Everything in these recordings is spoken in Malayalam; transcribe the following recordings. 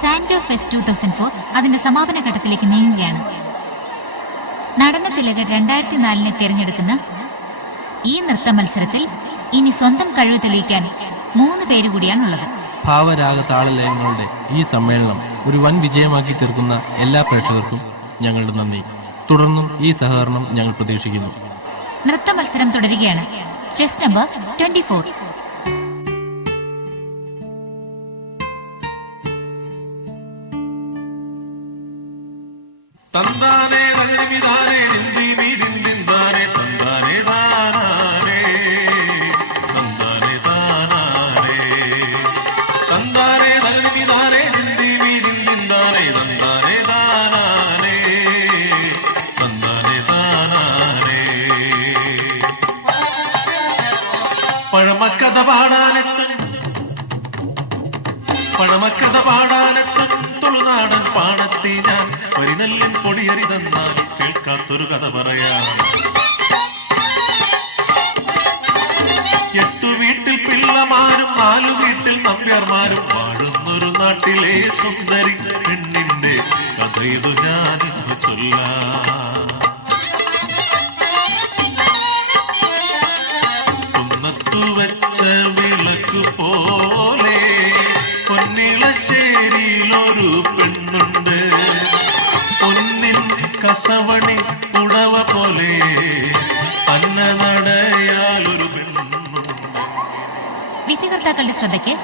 സാന്റോ ഫെസ്റ്റ് 2004 അതിന്റെ സമാപന ഘട്ടത്തിലേക്ക് നീങ്ങുകയാണ്. നടന തിലകർ 2004 തിരഞ്ഞെടുക്കുന്ന ഈ നൃത്ത മത്സരത്തിൽ ഇനി സ്വന്തം കഴിവ് തെളിയിക്കാൻ 3 പേര് കൂടിയാണുള്ളത്. ഭാവരാഗ താളലയങ്ങളുടെ ഈ സമ്മേളനം ഒരു വൻ വിജയമാക്കി തീർക്കുന്ന എല്ലാ പ്രേക്ഷകർക്കും ഞങ്ങളുടെ നന്ദി. തുടർന്നും ഈ സഹകരണം ഞങ്ങൾ പ്രതീക്ഷിക്കുന്നു. നൃത്ത മത്സരം തുടരുകയാണ്. Chest number 24. തന്താനേ തകർമിതാനേ ദിന്ദി മീ ദിന്ദിന്താനേ തന്താനേ താനാനേ തന്താനേ താനാനേ തന്താനേ തകർമിതാനേ ദിന്ദി മീ ദിന്ദിന്താനേ തന്താനേ താനാനേ തന്താനേ താനാനേ. പഴമക്കഥ പാടാനെത്തും തുളുനാടൻ പാടത്തി ഞാൻ വരിനെല്ലിൻ പൊടിയറി തന്നാൽ കേൾക്കാത്തൊരു കഥ പറയാം. 8 വീട്ടിൽ പിള്ളമാരും 4 വീട്ടിൽ നമ്പ്യാർമാരും വാഴുന്നൊരു നാട്ടിലെ സുന്ദരി പെണ്ണിന്റെ കഥ ഇതു ഞാനിന്ന് ചൊല്ലാം. കുന്നത്തു വെച്ച വിളക്ക് പോലെ പൊന്നിളശ്ശേരിയിലൊരു പെണ്ണുണ്ട്. പൊന്നിൻ കസവണി ഉടവ പോലെ അന്നനടയാലൊരു പെണ്ണുണ്ട്. വിധികർത്താക്കളുടെ ശ്രദ്ധയ്ക്ക്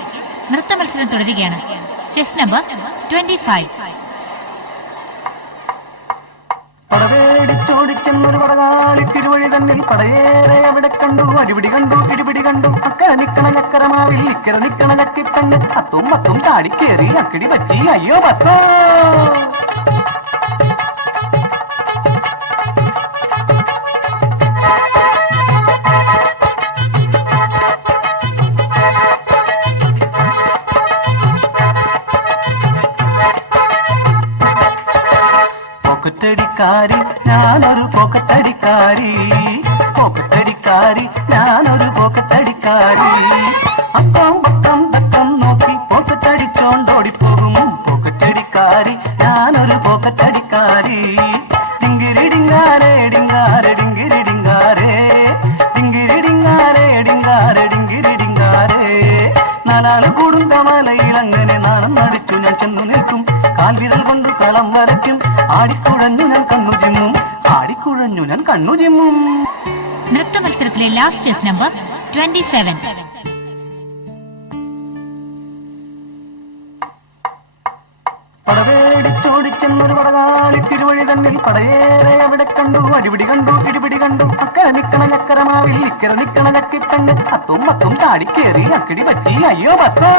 നൃത്ത മത്സരം തുടരുകയാണ്. Chest number 25. പടവേടിച്ചോടിച്ചെന്നൊരു പടകാളി തിരുവഴി തന്നിൽ പടയേറെ അവിടെ കണ്ടു. അടിപിടി കണ്ടു പിടിപിടി കണ്ടു. അക്കര നിക്കണ ചക്കരമാവിൽ ഇക്കര നിക്കണ ചക്കിപ്പെണ്ണ് അത്തും മത്തും ചാടിക്കേറി അക്കിടി പറ്റി അയ്യോ പത്തോ. പോക്കറ്റടിക്കാരി ഞാനൊരു പോക്കറ്റടിക്കാരി. പോക്കറ്റടിക്കാരി ഞാനൊരു പോക്കറ്റടിക്കാരി. അക്കം പക്കം തക്കം നോക്കി പോക്കറ്റടിച്ചോണ്ടോടിപ്പോകും പോക്കറ്റടിക്കാരി ഞാനൊരു പോക്കറ്റടിക്കാരി. ഡിങ്കിരി ഡിങ്കാരേ ഡിങ്കാരേ ഡിങ്കിരി ഡിങ്കാരേ ഡിങ്കിരി ഡിങ്കാരേ ഡിങ്കാരേ ഡിങ്കിരി ഡിങ്കാരേ. 4 ആള് കൂടുന്ന മലയിൽ അങ്ങനെ നാണം നടിച്ചു ഞാൻ ചെന്നു നിൽക്കും. കാൽവിരൽ കൊണ്ട് കളം വരയ്ക്കും. ആടിക്കുഴഞ്ഞു ഞാൻ കണ്ണു ചിമ്മും. ആടിക്കുഴഞ്ഞു ഞാൻ കണ്ണു ചിമ്മും. നൃത്ത മത്സരത്തിലെ ലാസ്റ്റ് ചെസ് നമ്പർ 27. പടവേടിച്ചോടിച്ചെന്നൊരു പടകാളി തിരുവഴി തന്നിൽ പടയേറെ അവിടെ കണ്ടു. അടിപിടി കണ്ടു പിടിപിടി കണ്ടു. അക്കര നിക്കണ ചക്കരമാവിൽ ഇക്കര നിക്കണ ചക്കിപ്പെണ്ണ് അത്തും മത്തും ചാടിക്കേറി അക്കിടി പറ്റി അയ്യോ പത്തോ.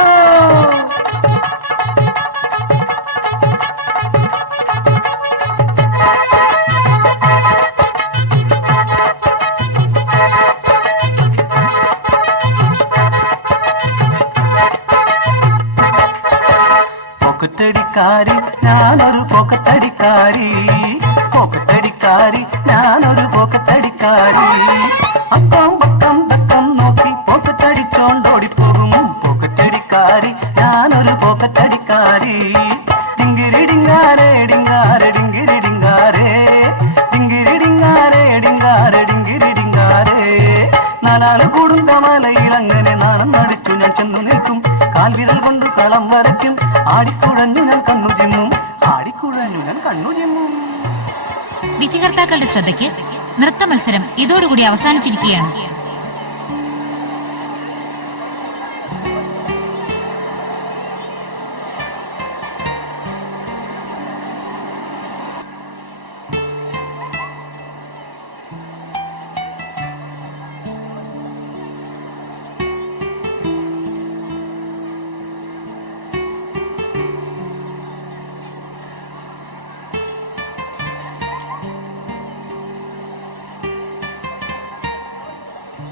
പോക്കറ്റടിക്കാരി ഞാനൊരു പോക്കറ്റടിക്കാരി. പോക്കറ്റടിക്കാരി ഞാനൊരു പോക്കറ്റടിക്കാരി. അക്കം പക്കം തക്കം നോക്കി പോക്കറ്റടിച്ചോണ്ടോടിപ്പോകും പോക്കറ്റടിക്കാരി ഞാനൊരു പോക്കറ്റടിക്കാരി. ഡിങ്കിരി ഡിങ്കാരേ ഡിങ്കാരേ ഡിങ്കിരി ഡിങ്കാരേ ഡിങ്കിരി ഡിങ്കാരേ ഡിങ്കാരേ ഡിങ്കിരി ഡിങ്കാരേ. 4 ആള് കൂടുന്ന മലയിൽ അങ്ങനെ നാണം നടിച്ചു ഞാൻ ചെന്നു നിൽക്കും. കാൽവിരൽ കൊണ്ട് കളം വരയ്ക്കും. ആടിക്കുഴഞ്ഞു ഞാൻ കണ്ണു ചിമ്മും. ആടിക്കുഴഞ്ഞു ഞാൻ കണ്ണു ചിമ്മും. വിധികർത്താക്കളുടെ ശ്രദ്ധയ്ക്ക് നൃത്ത മത്സരം ഇതോടുകൂടി അവസാനിച്ചിരിക്കുകയാണ്.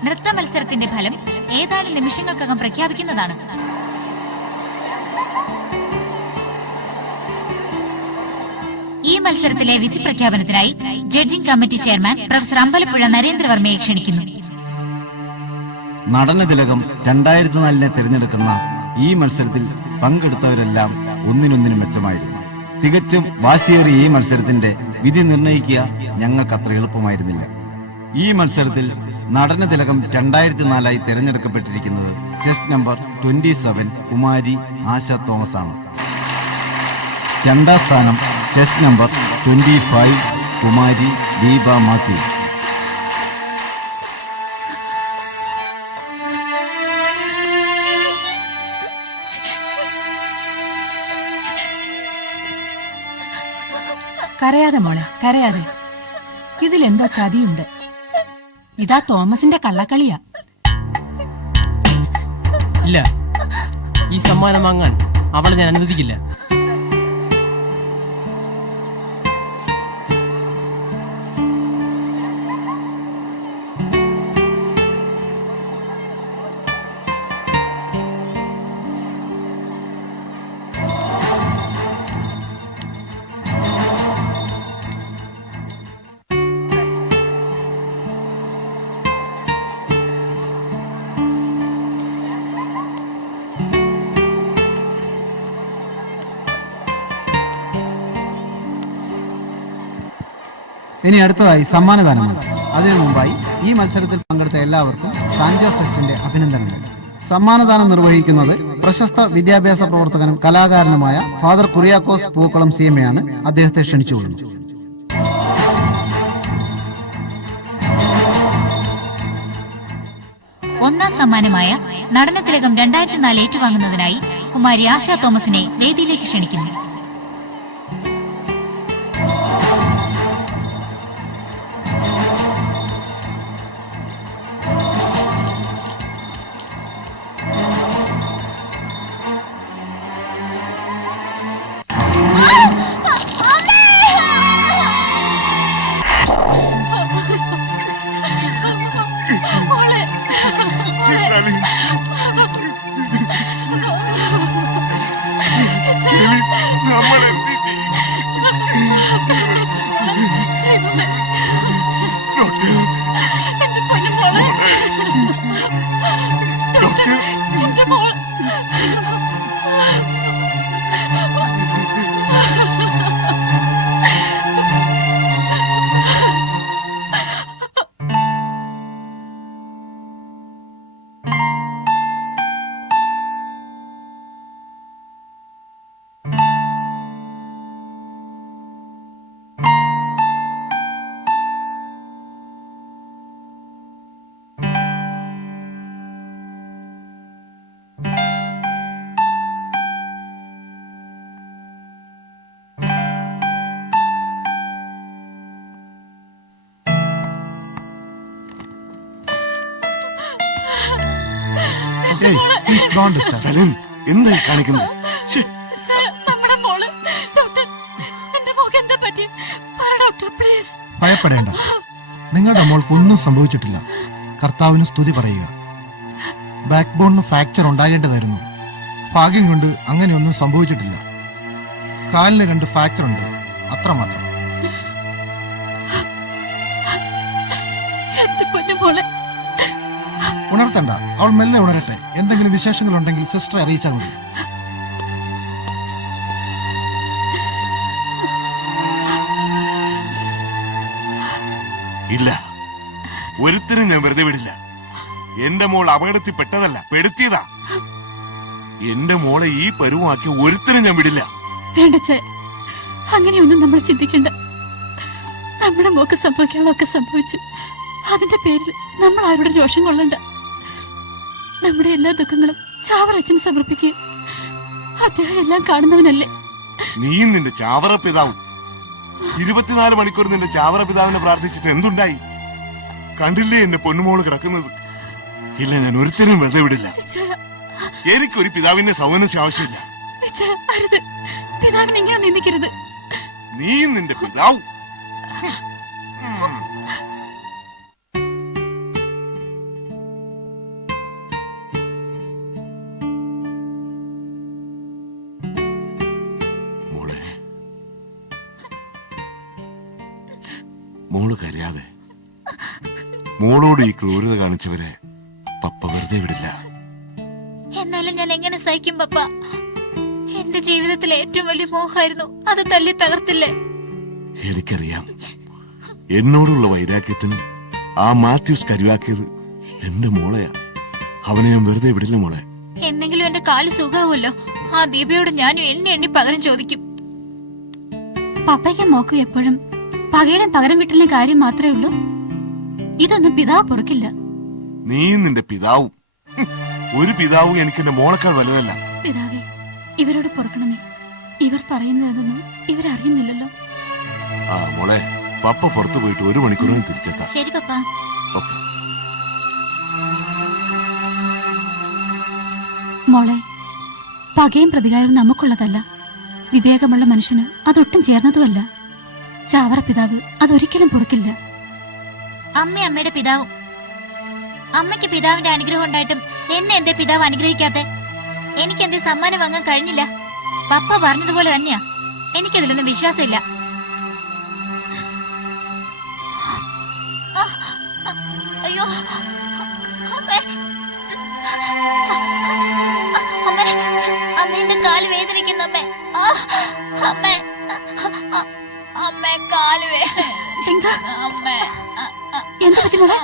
നൃത്ത മത്സരത്തിന്റെ ഫലം ഏതാനും നിമിഷങ്ങൾക്കകം പ്രഖ്യാപിക്കുന്നതാണ്. ഈ മത്സരത്തിലെ വിധി പ്രഖ്യാപനത്തിനായി judging committee chairman professor Ambalappuzha നരേന്ദ്രവർമ്മയെ ക്ഷണിക്കുന്നു. നടന തിലകം 2004 തിരഞ്ഞെടുക്കുന്ന ഈ മത്സരത്തിൽ പങ്കെടുത്തവരെല്ലാം ഒന്നിനൊന്നിനും മെച്ചമായിരുന്നു. തികച്ചും വാശിയേറിയ ഈ മത്സരത്തിന്റെ വിധി നിർണയിക്കുക ഞങ്ങൾക്ക് അത്ര എളുപ്പമായിരുന്നില്ല. ഈ മത്സരത്തിൽ നടന തിലകം 2004 തിരഞ്ഞെടുക്കപ്പെട്ടിരിക്കുന്നത് ചെസ് നമ്പർ 27 കുമാരി ആശ തോമസ് ആണ്. രണ്ടാം സ്ഥാനം ചെസ് നമ്പർ 25 കുമാരി ദീപ മാത്യു. കരയാതെ മോളെ, കരയാതെ. ഇതിലെന്തോ ചതിയുണ്ട്. ഇതാ തോമസിന്റെ കള്ളക്കളിയാ. ഇല്ല, ഈ സമ്മാനം വാങ്ങാൻ അവളെ ഞാൻ അനുവദിക്കില്ല. ഇനി അടുത്തതായി സമ്മാനദാനമാണ്. അതിനു മുമ്പായി ഈ മത്സരത്തിൽ പങ്കെടുത്ത എല്ലാവർക്കും സാൻജോ ഫെസ്റ്റിന്റെ അഭിനന്ദനങ്ങൾ. സമ്മാനദാനം നിർവഹിക്കുന്നത് പ്രശസ്ത വിദ്യാഭ്യാസ പ്രവർത്തകനും കലാകാരനുമായ ഫാദർ കുറിയാക്കോസ് പൂക്കളം സീമയാണ്. അദ്ദേഹത്തെ ക്ഷണിച്ചുകൊള്ളുന്നു. ഒന്നാം സമ്മാനമായ നടനത്തിലകം 2004 ഏറ്റുവാങ്ങുന്നതിനായി കുമാരി ആശ തോമസിനെ വേദിയിലേക്ക് ക്ഷണിക്കുന്നു. സലീം, എന്തായി കാണിക്കുന്നത്? ഭയപ്പെടേണ്ട, നിങ്ങളുടെ മോൾക്ക് ഒന്നും സംഭവിച്ചിട്ടില്ല. കർത്താവിന് സ്തുതി പറയുക. ബാക്ക് ബോണിന് ഫ്രാക്ചർ ഉണ്ടാകേണ്ടതായിരുന്നു. ഭാഗ്യം കൊണ്ട് അങ്ങനെയൊന്നും സംഭവിച്ചിട്ടില്ല. കാലിന് 2 ഫ്രാക്ചർ ഉണ്ട്, അത്രമാത്രം. ഉണർത്തണ്ട, അവൾ മെല്ലെ ഉണരട്ടെ. എന്തെങ്കിലും വിശേഷങ്ങൾ ഉണ്ടെങ്കിൽ സിസ്റ്ററെ അറിയിച്ചാൽ മതി. ഇല്ല, ഒരുത്തരും ഞാൻ വെറുതെ വിടില്ല. എന്റെ മോൾ അപകടത്തിൽ പെട്ടതല്ല, പെടുത്തിയതാ. എന്റെ മോളെ ഈ പരുവാക്കി ഒരുത്തരും ഞാൻ വിടില്ല. വേണ്ടച്ചേ, അങ്ങനെയൊന്നും നമ്മൾ ചിന്തിക്കണ്ട. നമ്മുടെ മോക്ക് സംഭവിക്കാനുള്ളതൊക്കെ സംഭവിച്ചു. അതിന്റെ പേരിൽ നമ്മൾ ആരുടെ രോഷം കൊള്ളണ്ട. നമ്മുടെ എല്ലാ ദുഃഖങ്ങളും ചാവറച്ചന് സമർപ്പിക്കുക. അദ്ദേഹം എല്ലാം കാണുന്നവനല്ലേ. നീയും നിന്റെ ചാവറ പിതാവും 24 മണിക്കൂർ നിന്റെ ചാവറ പിതാവിനെ പ്രാർത്ഥിച്ചിട്ട് എന്തുണ്ടായി? കണ്ടില്ലേ എന്റെ പൊന്നുമോള് കിടക്കുന്നത്? ഇല്ല, ഞാൻ ഒരുത്തരും വെറുതെ വിടില്ല. എനിക്കൊരു പിതാവിന്റെ സൗമനസ്യം ആവശ്യമില്ല. പിതാവിനെ ഇങ്ങനെ നിന്ദിക്കരുത്. നീയും നിന്റെ പിതാവും. മോള് കരയാതെ. മോളോട് ഈ ക്രൂരത കാണിച്ചവരെ പപ്പ വെറുതെ വിടില്ല. എന്നാലും ഞാൻ എങ്ങനെ സഹിക്കും പപ്പ? എന്റെ ജീവിതത്തിലെ ഏറ്റവും വലിയ മോഹമായിരുന്നു. അത് തല്ലി തകർത്തില്ലേ? എനിക്കറിയാം. എന്നോടുള്ള വൈരാഗ്യത്തിന് ആ മാത്യൂസ് കരുവാക്കിയത് എന്റെ മോളെയാ. അവനെ ഞാൻ വെറുതെ വിടില്ല മോളെ. എന്നെങ്കിലും എന്റെ കാല് സുഖാവുമല്ലോ. ആ ദീപയോട് ഞാനും എണ്ണി എണ്ണി പകരം ചോദിക്കും. പപ്പയ്ക്കും മോക്കും എപ്പോഴും പകയുടെ പകരം വീട്ടിലെ കാര്യം മാത്രമേ ഉള്ളൂ. ഇതൊന്നും പിതാവ് പൊറുക്കില്ല. നീയും നിന്റെ പിതാവും. ഒരു പിതാവും എനിക്ക് എന്റെ മോളെക്കാൾ വലുതല്ല. പിതാവേ, ഇവരോട് പൊറുക്കണമേ. ഇവർ പറയുന്നതൊന്നും ഇവരറിയുന്നില്ലല്ലോ. ആ മോളെ, പപ്പ പുറത്തു പോയിട്ട് 1 മണിക്കൂറിനും തിരിച്ചെത്താം. ശരി പപ്പ. ഓക്കെ. മോളെ, പകയും പ്രതികാരവും നമുക്കുള്ളതല്ല. വിവേകമുള്ള മനുഷ്യന് അതൊട്ടും ചേർന്നതുമല്ല. ചാവറ പിതാവ് അതൊരിക്കലും പൊറുക്കില്ല. അമ്മ അമ്മയുടെ പിതാവും. അമ്മയ്ക്ക് പിതാവിന്റെ അനുഗ്രഹം ഉണ്ടായിട്ടും എന്നെ എന്റെ പിതാവ് അനുഗ്രഹിക്കാത്തെ? എനിക്ക് എന്റെ സമ്മാനം വാങ്ങാൻ കഴിഞ്ഞില്ല. പപ്പ പറഞ്ഞതുപോലെ തന്നെയാ. എനിക്കതിലൊന്നും വിശ്വാസമില്ല. അയ്യോ അമ്മേ, അമ്മേന്റെ കാല് വേദനിക്കുന്നു അമ്മേ. അമ്മേ, അമ്മേ കാല് അമ്മേ. എന്താ പറ്റി മോളെ?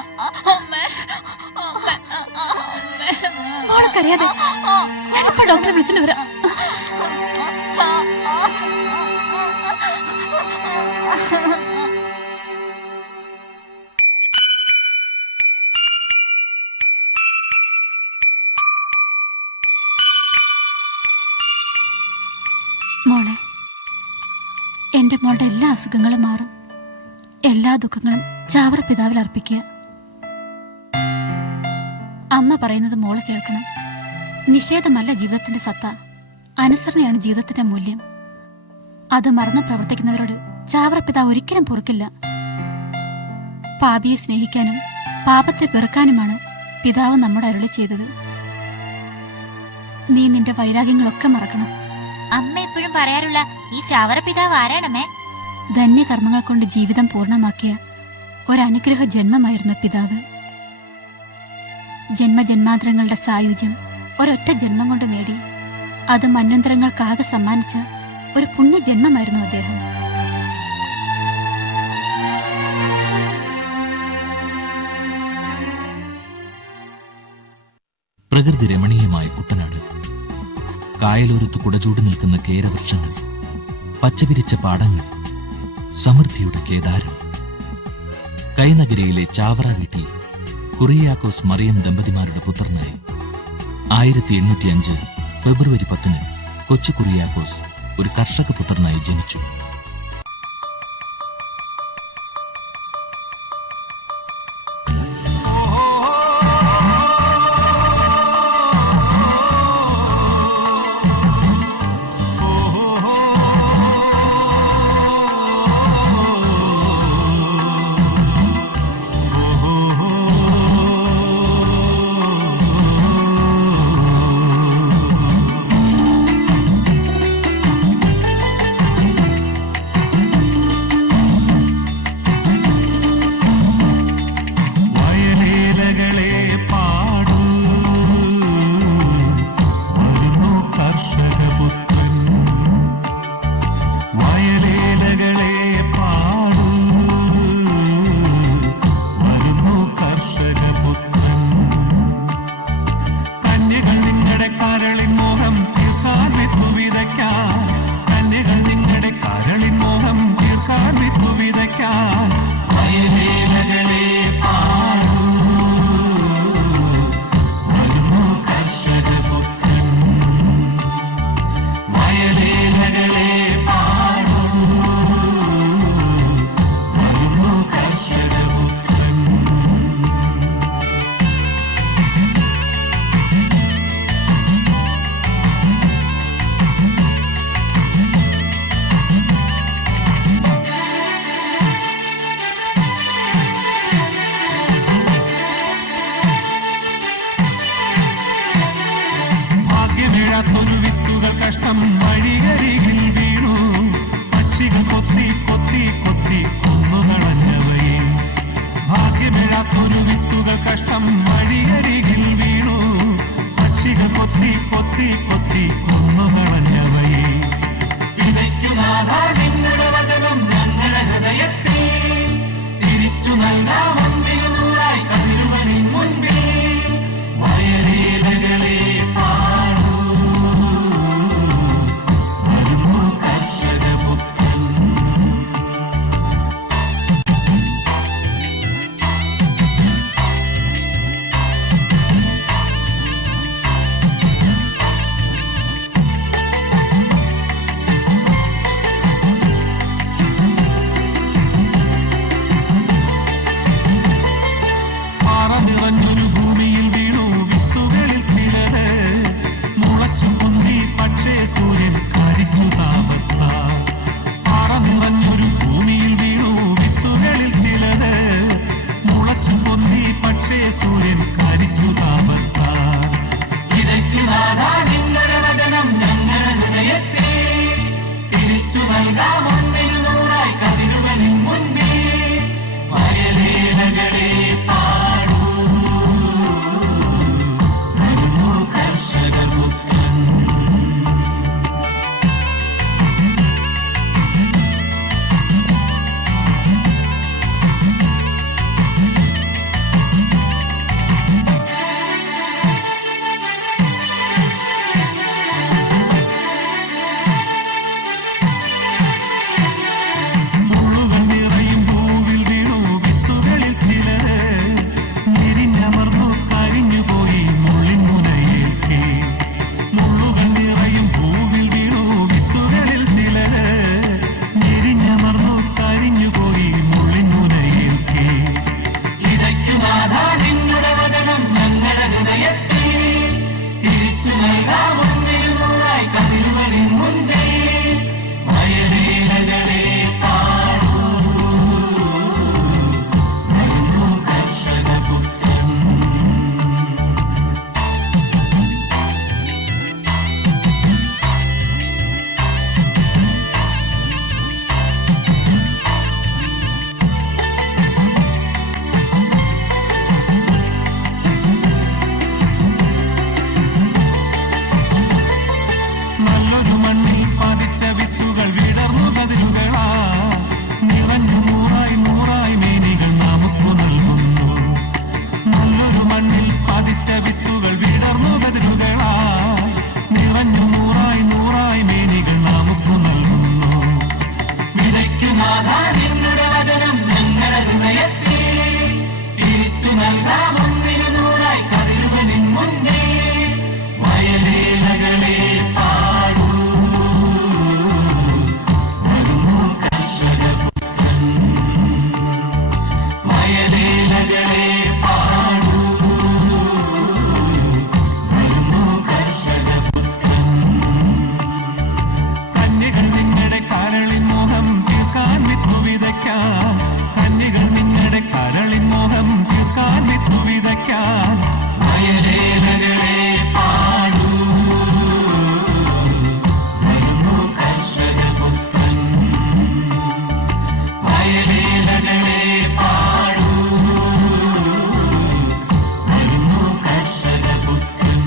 മോളക്കറിയാതെ ഞാനിപ്പോ ഡോക്ടറെ വിളിച്ചിട്ട് വരാം. മോളെ, എന്റെ മോളുടെ എല്ലാ അസുഖങ്ങളും മാറും. എല്ലാ ദുഃഖങ്ങളും ചാവറ പിതാവിൽ അർപ്പിക്കുക. അമ്മ പറയുന്നത് മോള് കേൾക്കണം. നിഷേധമല്ല ജീവിതത്തിന്റെ സത്ത, അനുസരണയാണ് ജീവിതത്തിന്റെ മൂല്യം. അത് മറന്ന് പ്രവർത്തിക്കുന്നവരോട് ചാവറ പിതാവ് ഒരിക്കലും പൊറുക്കില്ല. പാപിയെ സ്നേഹിക്കാനും പാപത്തെ വെറുക്കാനുമാണ് പിതാവ് നമ്മോട് അരുളി ചെയ്തത്. നീ നിന്റെ വൈരാഗ്യങ്ങളൊക്കെ മറക്കണം. അമ്മ എപ്പോഴും പറയാറുള്ള ഈ ചാവറ പിതാവ് ആരാണമ്മേ? ധന്യകർമ്മങ്ങൾ കൊണ്ട് ജീവിതം പൂർണ്ണമാക്കിയ ഒരനുഗ്രഹ ജന്മമായിരുന്നു പിതാവ്. ജന്മജന്മാന്തരങ്ങളുടെ സായുജ്യം ഒരൊറ്റ ജന്മം കൊണ്ട് നേടി അത് മന്വന്തരങ്ങൾക്കാകെ സമ്മാനിച്ച ഒരു പുണ്യജന്മമായിരുന്നു അദ്ദേഹം. പ്രകൃതി രമണീയമായ കുട്ടനാട്, കായലോരത്ത് കുടചൂടി നിൽക്കുന്ന കേരവൃക്ഷങ്ങൾ, പച്ചപിരിച്ച പാടങ്ങൾ, സമൃദ്ധിയുടെ കേദാരം. കൈനഗരിയിലെ ചാവറ വീട്ടിൽ കുറിയാക്കോസ് മറിയം ദമ്പതിമാരുടെ പുത്രനായി 1805 ഫെബ്രുവരി 10 കൊച്ചു കുറിയാക്കോസ് ഒരു കർഷക പുത്രനായി ജനിച്ചു. നാഥ നിങ്ങളുടെ വചനം ഞങ്ങളുടെ ഹൃദയത്തിൽ തിരിച്ചു നൽകാം ഒന്നിനു നൂറായി കതിരുവനിൻ മുൻപിൽ വയലേലകളെ പാടൂ വരുന്നു കർഷകപുത്രൻ. പാറ നിറഞ്ഞൊരു ഭൂമിയിൽ വീണു വിത്തുകളിൽ ചിലത് മുളച്ചു പൊന്തി പക്ഷേ സൂര്യൻ കരിച്ചു താപത്താ. പാറ നിറഞ്ഞൊരു ഭൂമിയിൽ വീണു വിത്തുകളിൽ ചിലത് മുളച്ചു പൊന്തി പക്ഷേ സൂര്യൻ കരിച്ചു താപത്താ. ഇതയ്ക്ക് നാഥാ നിങ്ങളുടെ വചനം ഞങ്ങളുടെ ഹൃദയത്തിൽ തിരിച്ചു നൽകാം ഒന്നിനു നൂറായി കതിരുവനിൻ മുൻപിൽ വയലേലകളെ പാടൂ വരുന്നു കർഷകപുത്രൻ. മുള്ളുകൾ നിറയും പൂവിൽ വീണു വിത്തുകളിൽ ചിലത് ഞെരിഞ്ഞമർന്നു കരിഞ്ഞുപോയി മുള്ളിൻ മുനയേൽക്കി. മുള്ളുകൾ നിറയും പൂവിൽ വീണു വിത്തുകളിൽ ചിലത് ഞെരിഞ്ഞമർന്നു കരിഞ്ഞുപോയി മുള്ളിൻ മുനയേൽക്കി. ഇതയ്ക്കു നാഥാ നിങ്ങളുടെ വചനം ഞങ്ങളുടെ ഹൃദയത്തിൽ തിരിച്ചു നൽകാം ഒന്നിനു നൂറായി കതിരുവനിൻ മുൻപിൽ വയലേലകളെ പാടൂ വരുന്നു കർഷകപുത്രൻ. നല്ലൊരു മണ്ണിൽ പതിച്ച വിത്തുകൾ വിടർന്നു കതിരുകളാ നിറഞ്ഞു നൂറായി നൂറായി മേനികൾ നമുക്ക് നൽകുന്നു. നല്ലൊരു മണ്ണിൽ പതിച്ച വിത്തുകൾ വിടർന്നു കതിരുകളാ നിറഞ്ഞു നൂറായി നൂറായി മേനികൾ നമുക്ക് നൽകുന്നു. വിതയ്ക്കു നാഥാ നിങ്ങളുടെ വചനം ഞങ്ങളുടെ ഹൃദയത്തിൽ തിരിച്ചു നൽകാം ഒന്നിനു നൂറായി കതിരുവനിൻ മുൻപിൽ വയലേലകളെ പാടൂ വരുന്നു കർഷകപുത്രൻ. വയലേലകളെ പാടൂ വരുന്നു കർഷകപുത്രൻ. കന്യകൾ നിങ്ങളുടെ കരളിൻ മോഹം തീർക്കാൻ വിത്തു വിതയ്ക്കാൻ. കന്യകൾ നിങ്ങളുടെ കരളിൻ മോഹം തീർക്കാൻ വിത്തു വിതയ്ക്കാൻ. വയലേലകളെ പാടൂ വരുന്നു കർഷകപുത്രൻ. വയലേലകളെ പാടൂ വരുന്നു കർഷകപുത്രൻ.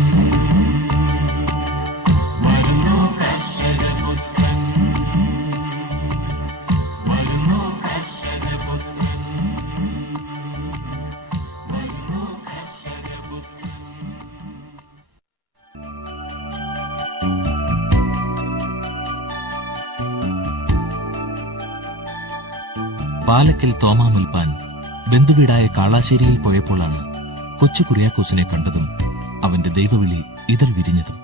വരുന്നു കർഷകപുത്രൻ. വരുന്നു കർഷകപുത്രൻ. വരുന്നു കർഷകപുത്രൻ. പാലക്കൽ തോമാമുൽപ്പാൻ ബന്ധുവീടായ കാളാശ്ശേരിയിൽ പോയപ്പോഴാണ് കൊച്ചു കുറിയാക്കോസിനെ കണ്ടതും അവന്റെ ദൈവവിളി ഇതൾ വിരിഞ്ഞതും.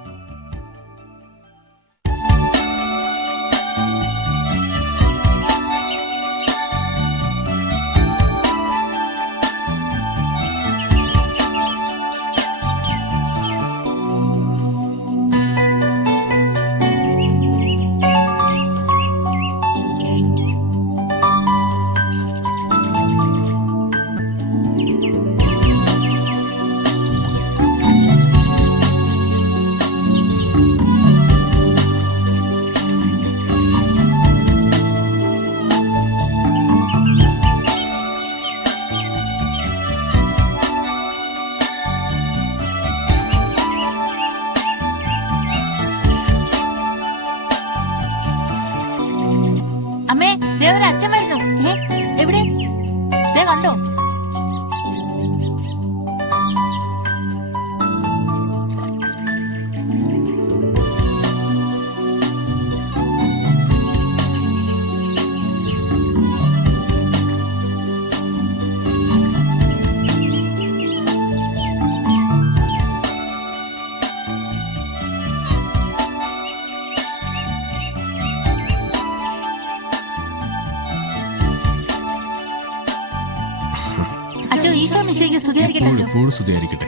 അച്ഛോ ഈശോ മിശിഹായ്ക്ക് സ്തുതിയായിരിക്കട്ടെ എപ്പോഴും അച്ഛോ. എപ്പോഴും സ്തുതിയായിരിക്കട്ടെ.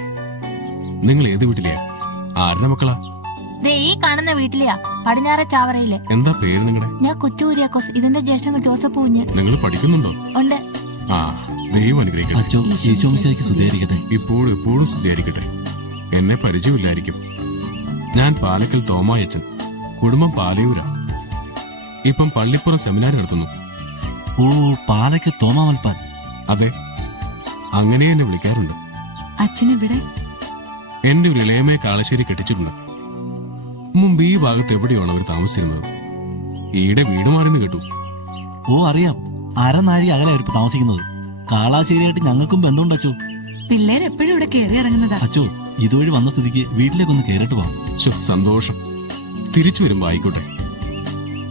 നിങ്ങൾ ഏത് വീട്ടിലെയാ? ആരുടെ മക്കളാ? ദേ ഈ കാണുന്ന വീട്ടിലെയാ, പടിഞ്ഞാറെ ചാവറയിലെ. എന്താ പേര് നിങ്ങളുടെ? ഞാൻ കൊച്ചു കുര്യാക്കോസ്, ഇതിന്റെ ജ്യേഷ്ഠൻ ജോസഫ് കുഞ്ഞ്. നിങ്ങൾ പഠിക്കുന്നുണ്ടോ? ഉണ്ട്. ആ, ദൈവം അനുഗ്രഹിക്കട്ടെ. അച്ചോ ഈശോ മിശിഹായ്ക്ക് സ്തുതിയായിരിക്കട്ടെ. ഇപ്പോഴും എപ്പോഴും സ്തുതിയായിരിക്കട്ടെ. എന്നെ പരിചയമില്ലായിരിക്കും. ഞാൻ പാലക്കൽ തോമായച്ചൻ, കുടുംബം പാലയൂരാ. ഇപ്പം പള്ളിപ്പുറം സെമിനാരി നടത്തുന്നു. ഓ, പാലയ്ക്ക് തോമാമൽപ്പാൻ. അതെ, അങ്ങനെ എന്നെ വിളിക്കാറുണ്ട്. അച്ഛനെവിടെ? എന്റെ ഒരു ഇളയമയെ കാളശ്ശേരി കെട്ടിച്ചിട്ടുണ്ട്. മുമ്പ് ഈ ഭാഗത്ത് എവിടെയാണ് അവർ താമസിച്ചിരുന്നത്. ഈയിടെ വീട് മാറിന്ന് കേട്ടു. ഓ, അറിയാം. അരനാഴി അകലെ അവരിപ്പോ താമസിക്കുന്നത്. കാളാശ്ശേരിയായിട്ട് ഞങ്ങൾക്കും ബന്ധമുണ്ട് അച്ചോ. പിള്ളേർ എപ്പോഴും ഇവിടെ കയറി ഇറങ്ങുന്നതാ. അച്ചോ, ഇതുവഴി വന്ന സ്ഥിതിക്ക് വീട്ടിലേക്കൊന്ന് കയറിട്ട് പോവാം. സന്തോഷം. തിരിച്ചു വരുമ്പോ ആയിക്കോട്ടെ.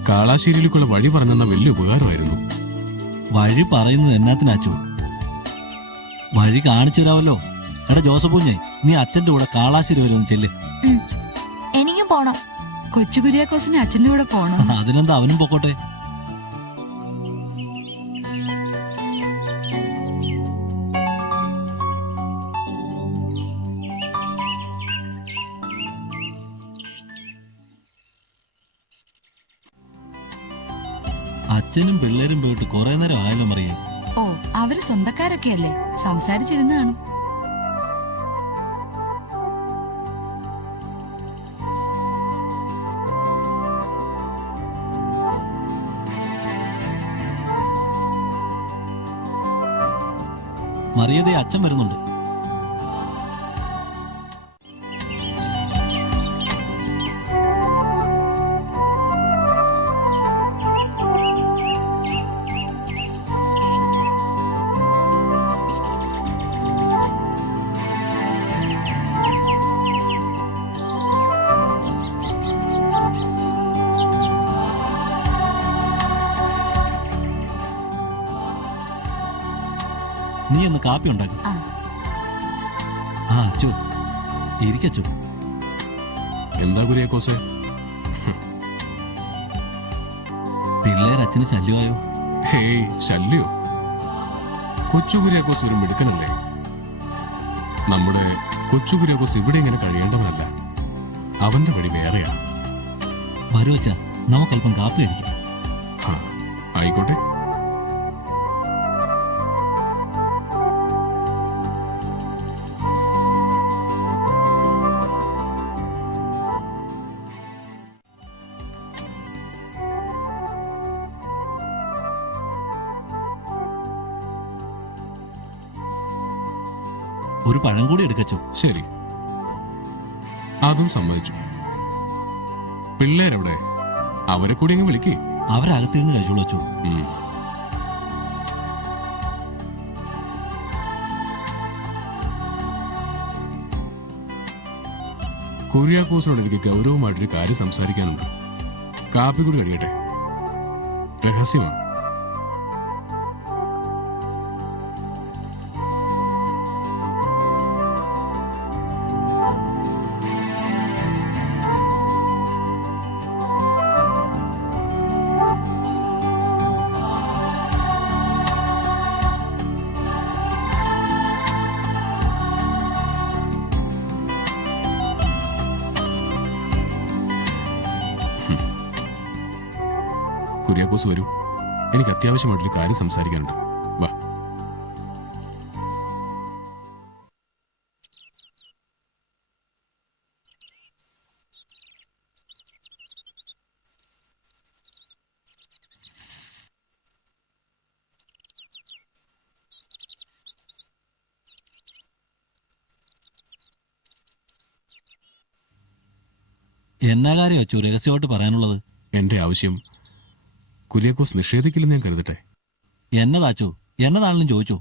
കാളാശ്ശേരിയിലേക്കുള്ള വഴി പറഞ്ഞെന്ന വലിയ ഉപകാരമായിരുന്നു. വഴി പറയുന്നത് എന്നാത്തിനാച്ചോ? വഴി കാണിച്ചു തരാമല്ലോ. എടാ ജോസഫ് കുഞ്ഞേ, നീ അച്ഛന്റെ കൂടെ കാളാശ്ശേരി വരെ ഒന്ന് ചെല്ല്. എനിക്കും പോണം. കൊച്ചു കുര്യാക്കോസിന് അച്ഛന്റെ കൂടെ പോണം. അതിനെന്താ, അവനും പൊക്കോട്ടെ. അച്ഛനും പിള്ളേരും പോയിട്ട് കുറെ നേരം ആയല്ലോ മറിയേ. ഓ, അവര് സ്വന്തക്കാരൊക്കെയല്ലേ, സംസാരിച്ചിരുന്ന് കാണും. മറിയതേ, അച്ഛൻ വരുന്നുണ്ട്. നീ ഒന്ന് കാപ്പി ഉണ്ടാക്കും. ആ അച്ചു, ഇരിക്കച്ചു. എന്താ കുര്യാക്കോസേ? പിള്ളേർ അച്ഛന് ശല്യമായോ? ഹേയ്, ശല്യോ? കൊച്ചു കുര്യാക്കോസ് ഒരു മിടുക്കനല്ലേ. നമ്മുടെ കൊച്ചു കുര്യാക്കോസ് ഇവിടെ ഇങ്ങനെ കഴിയേണ്ടവനല്ല. അവന്റെ വഴി വേറെയാണ്. വരൂ അച്ഛാ, നമുക്കല്പം കാപ്പി അടിക്കാം. ആ, ആയിക്കോട്ടെ. ഒരു പഴം കൂടി എടുക്കച്ചോ. ശരി, അതും സമ്മതിച്ചു. പിള്ളേരെവിടെ? അവരെ കൂടി അങ്ങ് വിളിക്കേ. അവരകത്തിരുന്ന് കഴിച്ചോളൂ അച്ചോ. കുര്യാക്കോസിനോട് എനിക്ക് ഗൗരവമായിട്ടൊരു കാര്യം സംസാരിക്കാനുണ്ട്. കാപ്പി കൂടി കഴിയട്ടെ. രഹസ്യമാണ്. കുര്യാക്കോസ് വരൂ, എനിക്ക് അത്യാവശ്യമായിട്ടൊരു കാര്യം സംസാരിക്കാനുണ്ട്. വാ. എന്നാ കാര്യം അച്ചു രഹസ്യമായിട്ട് പറയാനുള്ളത്? എന്റെ ആവശ്യം കുര്യാക്കോസ് നിഷേധിക്കില്ലെന്ന് ഞാൻ കരുതട്ടെ. എന്നതാച്ചു? എന്നതാണെങ്കിലും ചോദിച്ചു.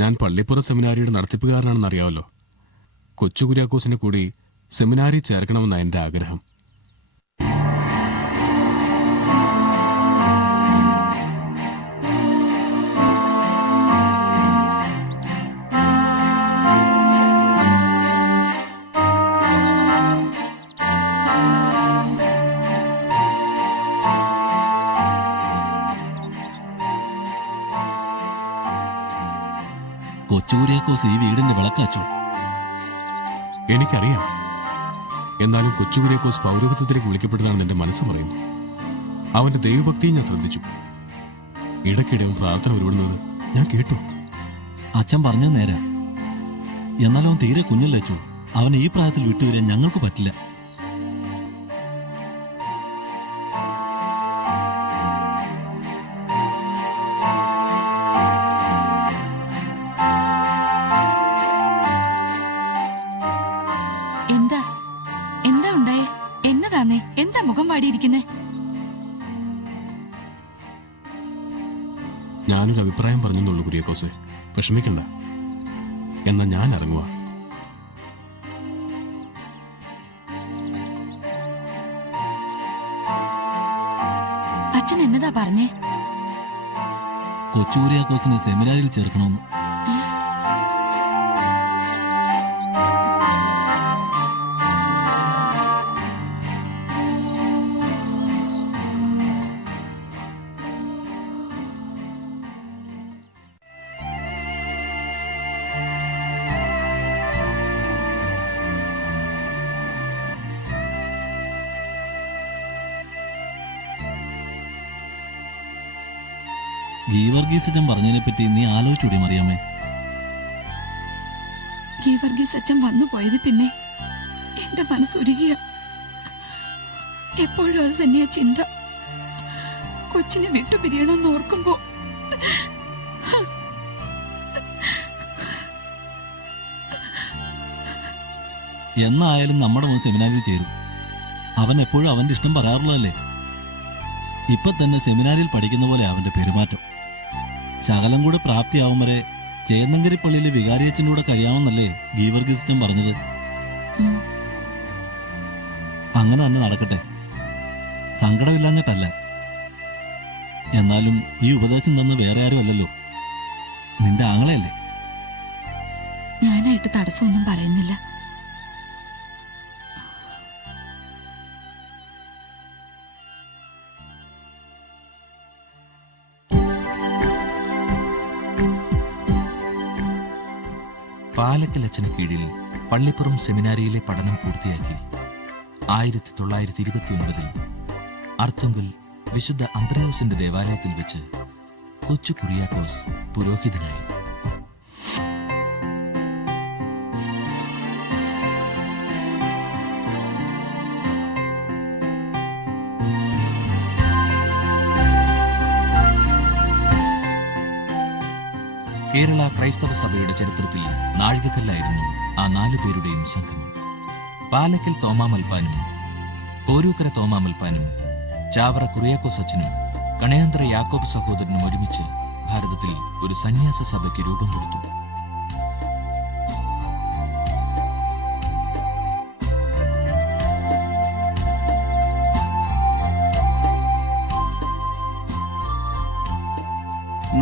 ഞാൻ പള്ളിപ്പുറം സെമിനാരിയുടെ നടത്തിപ്പുകാരനാണെന്ന് അറിയാമല്ലോ. കൊച്ചു കുര്യാക്കോസിനെ കൂടി സെമിനാരി ചേർക്കണമെന്ന എന്റെ ആഗ്രഹം. കൊച്ചു കുര്യാക്കോസ് ഈ വീടിന്റെ വിളക്കാച്ചോ. എനിക്കറിയാം. എന്നാലും കൊച്ചു കുര്യാക്കോസ് പൗരോഹിത്യത്തിലേക്ക് വിളിക്കപ്പെട്ടതാണെന്ന് എന്റെ മനസ്സ് പറയുന്നു. അവന്റെ ദൈവഭക്തിയും ഞാൻ ശ്രദ്ധിച്ചു. ഇടയ്ക്കിടെ അവൻ പ്രാർത്ഥന ഉരുവിടുന്നത് ഞാൻ കേട്ടു. അച്ഛൻ പറഞ്ഞത് നേരെ. എന്നാലും അവൻ തീരെ കുഞ്ഞല്ലേ അച്ചോ. അവനെ ഈ പ്രായത്തിൽ വിട്ടുവരാൻ ഞങ്ങൾക്ക് പറ്റില്ല. എന്താ ഉണ്ടായേ? എന്നതാന്നേ? എന്താ മുഖം വാടിയിരിക്കുന്നേ? ഞാനൊരു അഭിപ്രായം പറഞ്ഞെന്നുള്ളൂ കുര്യാക്കോസെ, വിഷമിക്കണ്ട. എന്നാ ഞാൻ ഇറങ്ങുക. അച്ഛൻ എന്നതാ പറഞ്ഞേ? കൊച്ചു കുര്യാക്കോസിനെ സെമിനാരിൽ ചേർക്കണമെന്ന്. ഗീവർഗീസച്ചൻ പറഞ്ഞതിനെ പറ്റി നീ ആലോചിച്ചൂടി മറിയാമേ? ഗീവർഗീസ് അച്ഛൻ വന്നു പോയത് പിന്നെ എന്റെ മനസ്സുരുകിയ. എപ്പോഴും അത് തന്നെയാ ചിന്ത. കൊച്ചിനെ വിട്ടുപിരിയണമെന്ന് ഓർക്കുമ്പോ എന്നായാലും നമ്മുടെ മോൻ സെമിനാരിൽ ചേരും. അവൻ എപ്പോഴും അവന്റെ ഇഷ്ടം പറയാറുള്ളതല്ലേ. ഇപ്പൊ തന്നെ സെമിനാരിൽ പഠിക്കുന്ന പോലെ അവന്റെ പെരുമാറ്റം. ശകലം കൂടെ പ്രാപ്തിയാവും വരെ ചേന്നങ്കരി പള്ളിയിലെ വികാരിയച്ഛൻ്റെ കൂടെ കഴിയാമെന്നല്ലേ ഗീവർഗീസച്ചൻ പറഞ്ഞത്. അങ്ങനെ തന്നെ നടക്കട്ടെ, സങ്കടമില്ലാഞ്ഞിട്ടല്ല. എന്നാലും ഈ ഉപദേശം തന്ന് വേറെ ആരും അല്ലല്ലോ, നിന്റെ ആങ്ങളയല്ലേ. ഞാനായിട്ട് തടസ്സമൊന്നും പറയുന്നില്ല. പാലക്കൽ അച്ഛന് കീഴിൽ പള്ളിപ്പുറം സെമിനാരിയിലെ പഠനം പൂർത്തിയാക്കി 1929 അർത്തുങ്കൽ വിശുദ്ധ അന്ത്രയോസിന്റെ ദേവാലയത്തിൽ വെച്ച് കൊച്ചു കുര്യാക്കോസ് പുരോഹിതനായി. കേരള ക്രൈസ്തവ സഭയുടെ ചരിത്രത്തിൽ നാഴികക്കല്ലായിരുന്നു ആ 4 പേരുടെയും സംഗമം. പാലക്കൽ തോമാമൽപ്പാനും പോരൂക്കര തോമാമൽപ്പാനും ചാവറ കുര്യാക്കോസ് അച്ഛനും കണയാന്തര യാക്കോബ് സഹോദരനും ഒരുമിച്ച് ഭാരതത്തിൽ ഒരു സന്യാസ സഭയ്ക്ക് രൂപം കൊടുത്തു.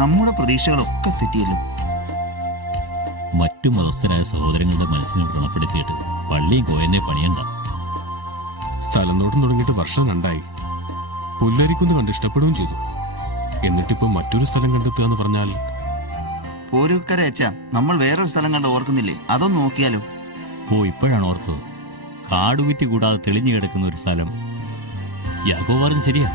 നമ്മുടെ പ്രതീക്ഷകളൊക്കെ തെറ്റിയല്ലോ. മറ്റു മതസ്ഥരായ സഹോദരങ്ങളുടെ മനസ്സിനെ വ്രണപ്പെടുത്തിയിട്ട് പള്ളിയും കോയനെ പണിയണ്ട. സ്ഥലം നോട്ടം തുടങ്ങിയിട്ട് വർഷം 2 പുല്ലരിക്കുന്ന് കണ്ട് ഇഷ്ടപ്പെടുകയും ചെയ്തു. എന്നിട്ടിപ്പോ മറ്റൊരു സ്ഥലം കണ്ടെത്തുക എന്ന് പറഞ്ഞാൽ. പോരൂക്കര അച്ഛാ, നമ്മൾ വേറൊരു സ്ഥലം കണ്ട് ഓർക്കുന്നില്ലേ? അതൊന്ന് നോക്കിയാലോ? ഇപ്പോഴാണ് ഓർത്തത്. കാടുകുറ്റി കൂടാതെ തെളിഞ്ഞു കിടക്കുന്ന ഒരു സ്ഥലം. യാക്കോ പറഞ്ഞ് ശരിയാ.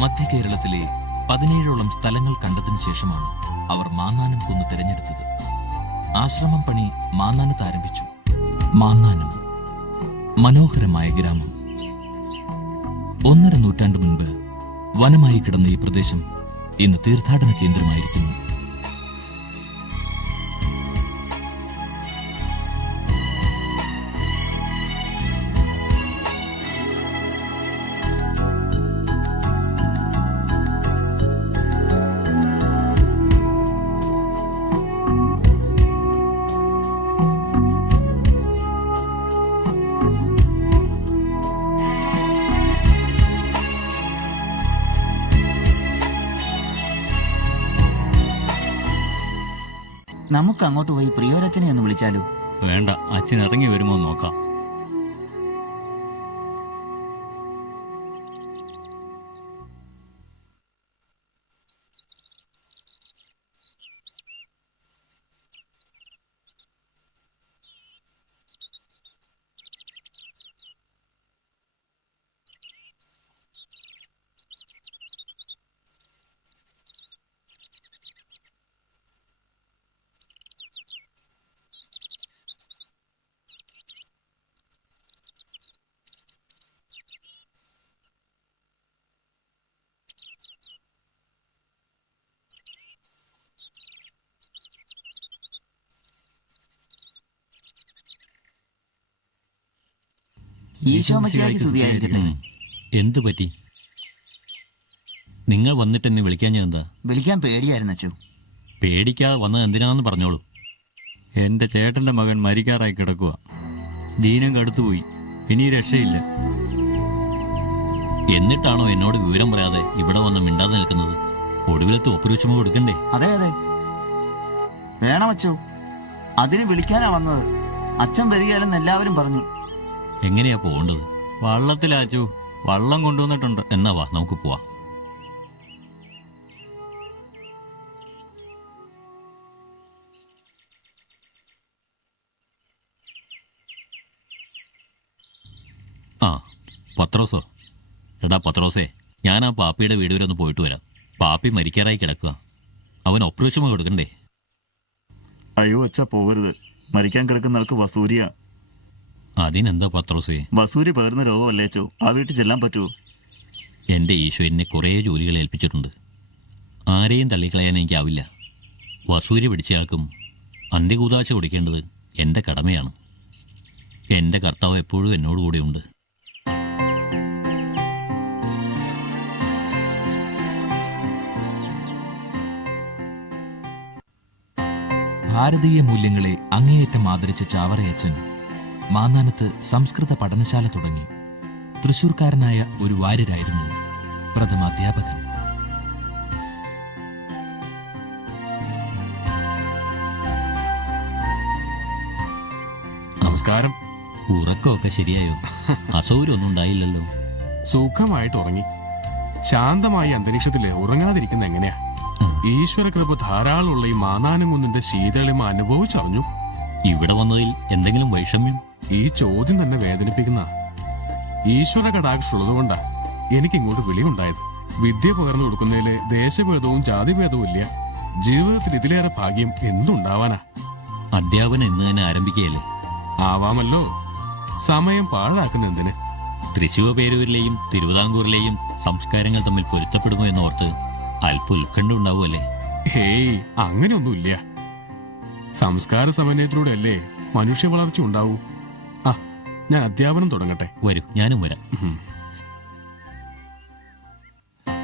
മധ്യ കേരളത്തിലെ 17ഓളം സ്ഥലങ്ങൾ കണ്ടതിനു ശേഷമാണ് അവർ മാന്നാനം കുന്ന് തിരഞ്ഞെടുത്തത്. ആശ്രമം പണി മാന്നാനത്ത് ആരംഭിച്ചു. മാന്നാനം മനോഹരമായ ഗ്രാമം. 1.5 നൂറ്റാണ്ട് മുൻപ് വനമായി കിടന്ന ഈ പ്രദേശം ഇന്ന് തീർത്ഥാടന കേന്ദ്രമായിരിക്കുന്നു. നമുക്ക് അങ്ങോട്ട് പോയി പ്രിയോരച്ചനെ ഒന്ന് വിളിച്ചാലോ? വേണ്ട, അച്ഛൻ ഇറങ്ങി വരുമോ നോക്കാം. ഈശോമിശിഹായ്ക്ക് സ്തുതിയായിരിക്കട്ടെ. എന്തു പറ്റി? നിങ്ങൾ വന്നിട്ട് എന്നെ വിളിക്കാൻ ഞാൻ എന്താ? വിളിക്കാൻ പേടിയായിരുന്നു അച്ചു. പേടിക്കാതെ വന്നത് എന്തിനാന്ന് പറഞ്ഞോളൂ. എൻ്റെ ചേട്ടൻ്റെ മകൻ മരിക്കാറായി കിടക്കുക. ദീനം കടുത്തുപോയി, ഇനി രക്ഷയില്ല. എന്നിട്ടാണോ എന്നോട് വിവരം പറയാതെ ഇവിടെ വന്ന് മിണ്ടാതെ നിൽക്കുന്നത്? ഒടുവിലത്ത് ഒപ്പുരുച്ചമോ കൊടുക്കണ്ടേ? അതെ അതെ, വേണം അച്ചു. അതിന് വിളിക്കാനാ വന്നത്. അച്ഛൻ വരികയാലെന്ന് എല്ലാവരും പറഞ്ഞു. എങ്ങനെയാ പോകേണ്ടത്? വള്ളത്തിലാച്ചു, വള്ളം കൊണ്ടുവന്നിട്ടുണ്ട്. എന്നാ വാ, നമുക്ക് പോവാം. ആ പത്രോസോ? എടാ പത്രോസേ, ഞാൻ ആ പാപ്പിയുടെ വീട് വരെ ഒന്ന് പോയിട്ട് വരാം. പാപ്പി മരിക്കാറായി കിടക്കുക. അവൻ ഓപ്പറേഷൻ കൊടുക്കണ്ടേ? അയ്യോ അച്ഛാ, പോകരുത്. മരിക്കാൻ കിടക്കുന്ന ആൾക്ക് വസൂരിയ. അതിനെന്താ പത്രോസേ? വസൂരി പകർന്ന രോഗമല്ലേച്ചോ, ആ വീട്ടിൽ ചെല്ലാൻ പറ്റുമോ? എൻ്റെ ഈശോ എന്നെ കുറേ ജോലികൾ ഏൽപ്പിച്ചിട്ടുണ്ട്. ആരെയും തള്ളിക്കളയാൻ എനിക്കാവില്ല. വസൂരി പിടിച്ചയാൾക്കും അന്ത്യകൂതാശ കൊടുക്കേണ്ടത് എൻ്റെ കടമയാണ്. എൻ്റെ കർത്താവ് എപ്പോഴും എന്നോടുകൂടെയുണ്ട്. ഭാരതീയ മൂല്യങ്ങളെ അങ്ങേയറ്റം ആദരിച്ച ചാവറയച്ചൻ മാന്നാനത്ത് സംസ്കൃത പഠനശാല തുടങ്ങി. തൃശൂർക്കാരനായ ഒരു വാര്യരായിരുന്നു പ്രഥമാധ്യാപകൻ. നമസ്കാരം. ഉറക്കമൊക്കെ ശരിയായോ? അസൗകര്യമൊന്നും ഉണ്ടായില്ലല്ലോ? സുഖമായിട്ട് ഉറങ്ങി. ശാന്തമായ അന്തരീക്ഷത്തില് ഉറങ്ങാതിരിക്കുന്ന എങ്ങനെയാ? ഈശ്വര കൃപ ധാരാളമുള്ള ഈ മാന്നാനംകുന്നിന്റെ ശീതളിമ അനുഭവിച്ചറിഞ്ഞു. ഇവിടെ വന്നതിൽ എന്തെങ്കിലും വൈഷമ്യം? ഈ ചോദ്യം തന്നെ വേദനിപ്പിക്കുന്ന. ഈശ്വര കടാക്ഷുള്ളതുകൊണ്ടാ എനിക്ക് ഇങ്ങോട്ട് വിളിയുണ്ടായത്. വിദ്യ പകർന്നു കൊടുക്കുന്നതില് ദേശഭേദവും ജാതിഭേദവും ഇല്ല. ജീവിതത്തിൽ ഇതിലേറെ ഭാഗ്യം എന്തുണ്ടാവാനാ? അധ്യാപനം ഇന്ന് തന്നെ ആരംഭിക്കുകയല്ലേ? ആവാമല്ലോ. സമയം പാഴാക്കുന്ന എന്തിന്? തൃശൂർ പേരൂരിലെയും തിരുവിതാംകൂറിലെയും സംസ്കാരങ്ങൾ തമ്മിൽ പൊരുത്തപ്പെടുമോ എന്നോർത്ത് അല്പം ഉത്കണ്ഠ ഉണ്ടാവുമല്ലേ? ഹേയ്, അങ്ങനെയൊന്നുമില്ല. സംസ്കാര സമന്വയത്തിലൂടെ അല്ലേ മനുഷ്യ വളർച്ച ഉണ്ടാവൂ. ആ, ഞാൻ അധ്യാപനം തുടങ്ങട്ടെ. വരൂ, ഞാനും വരാം.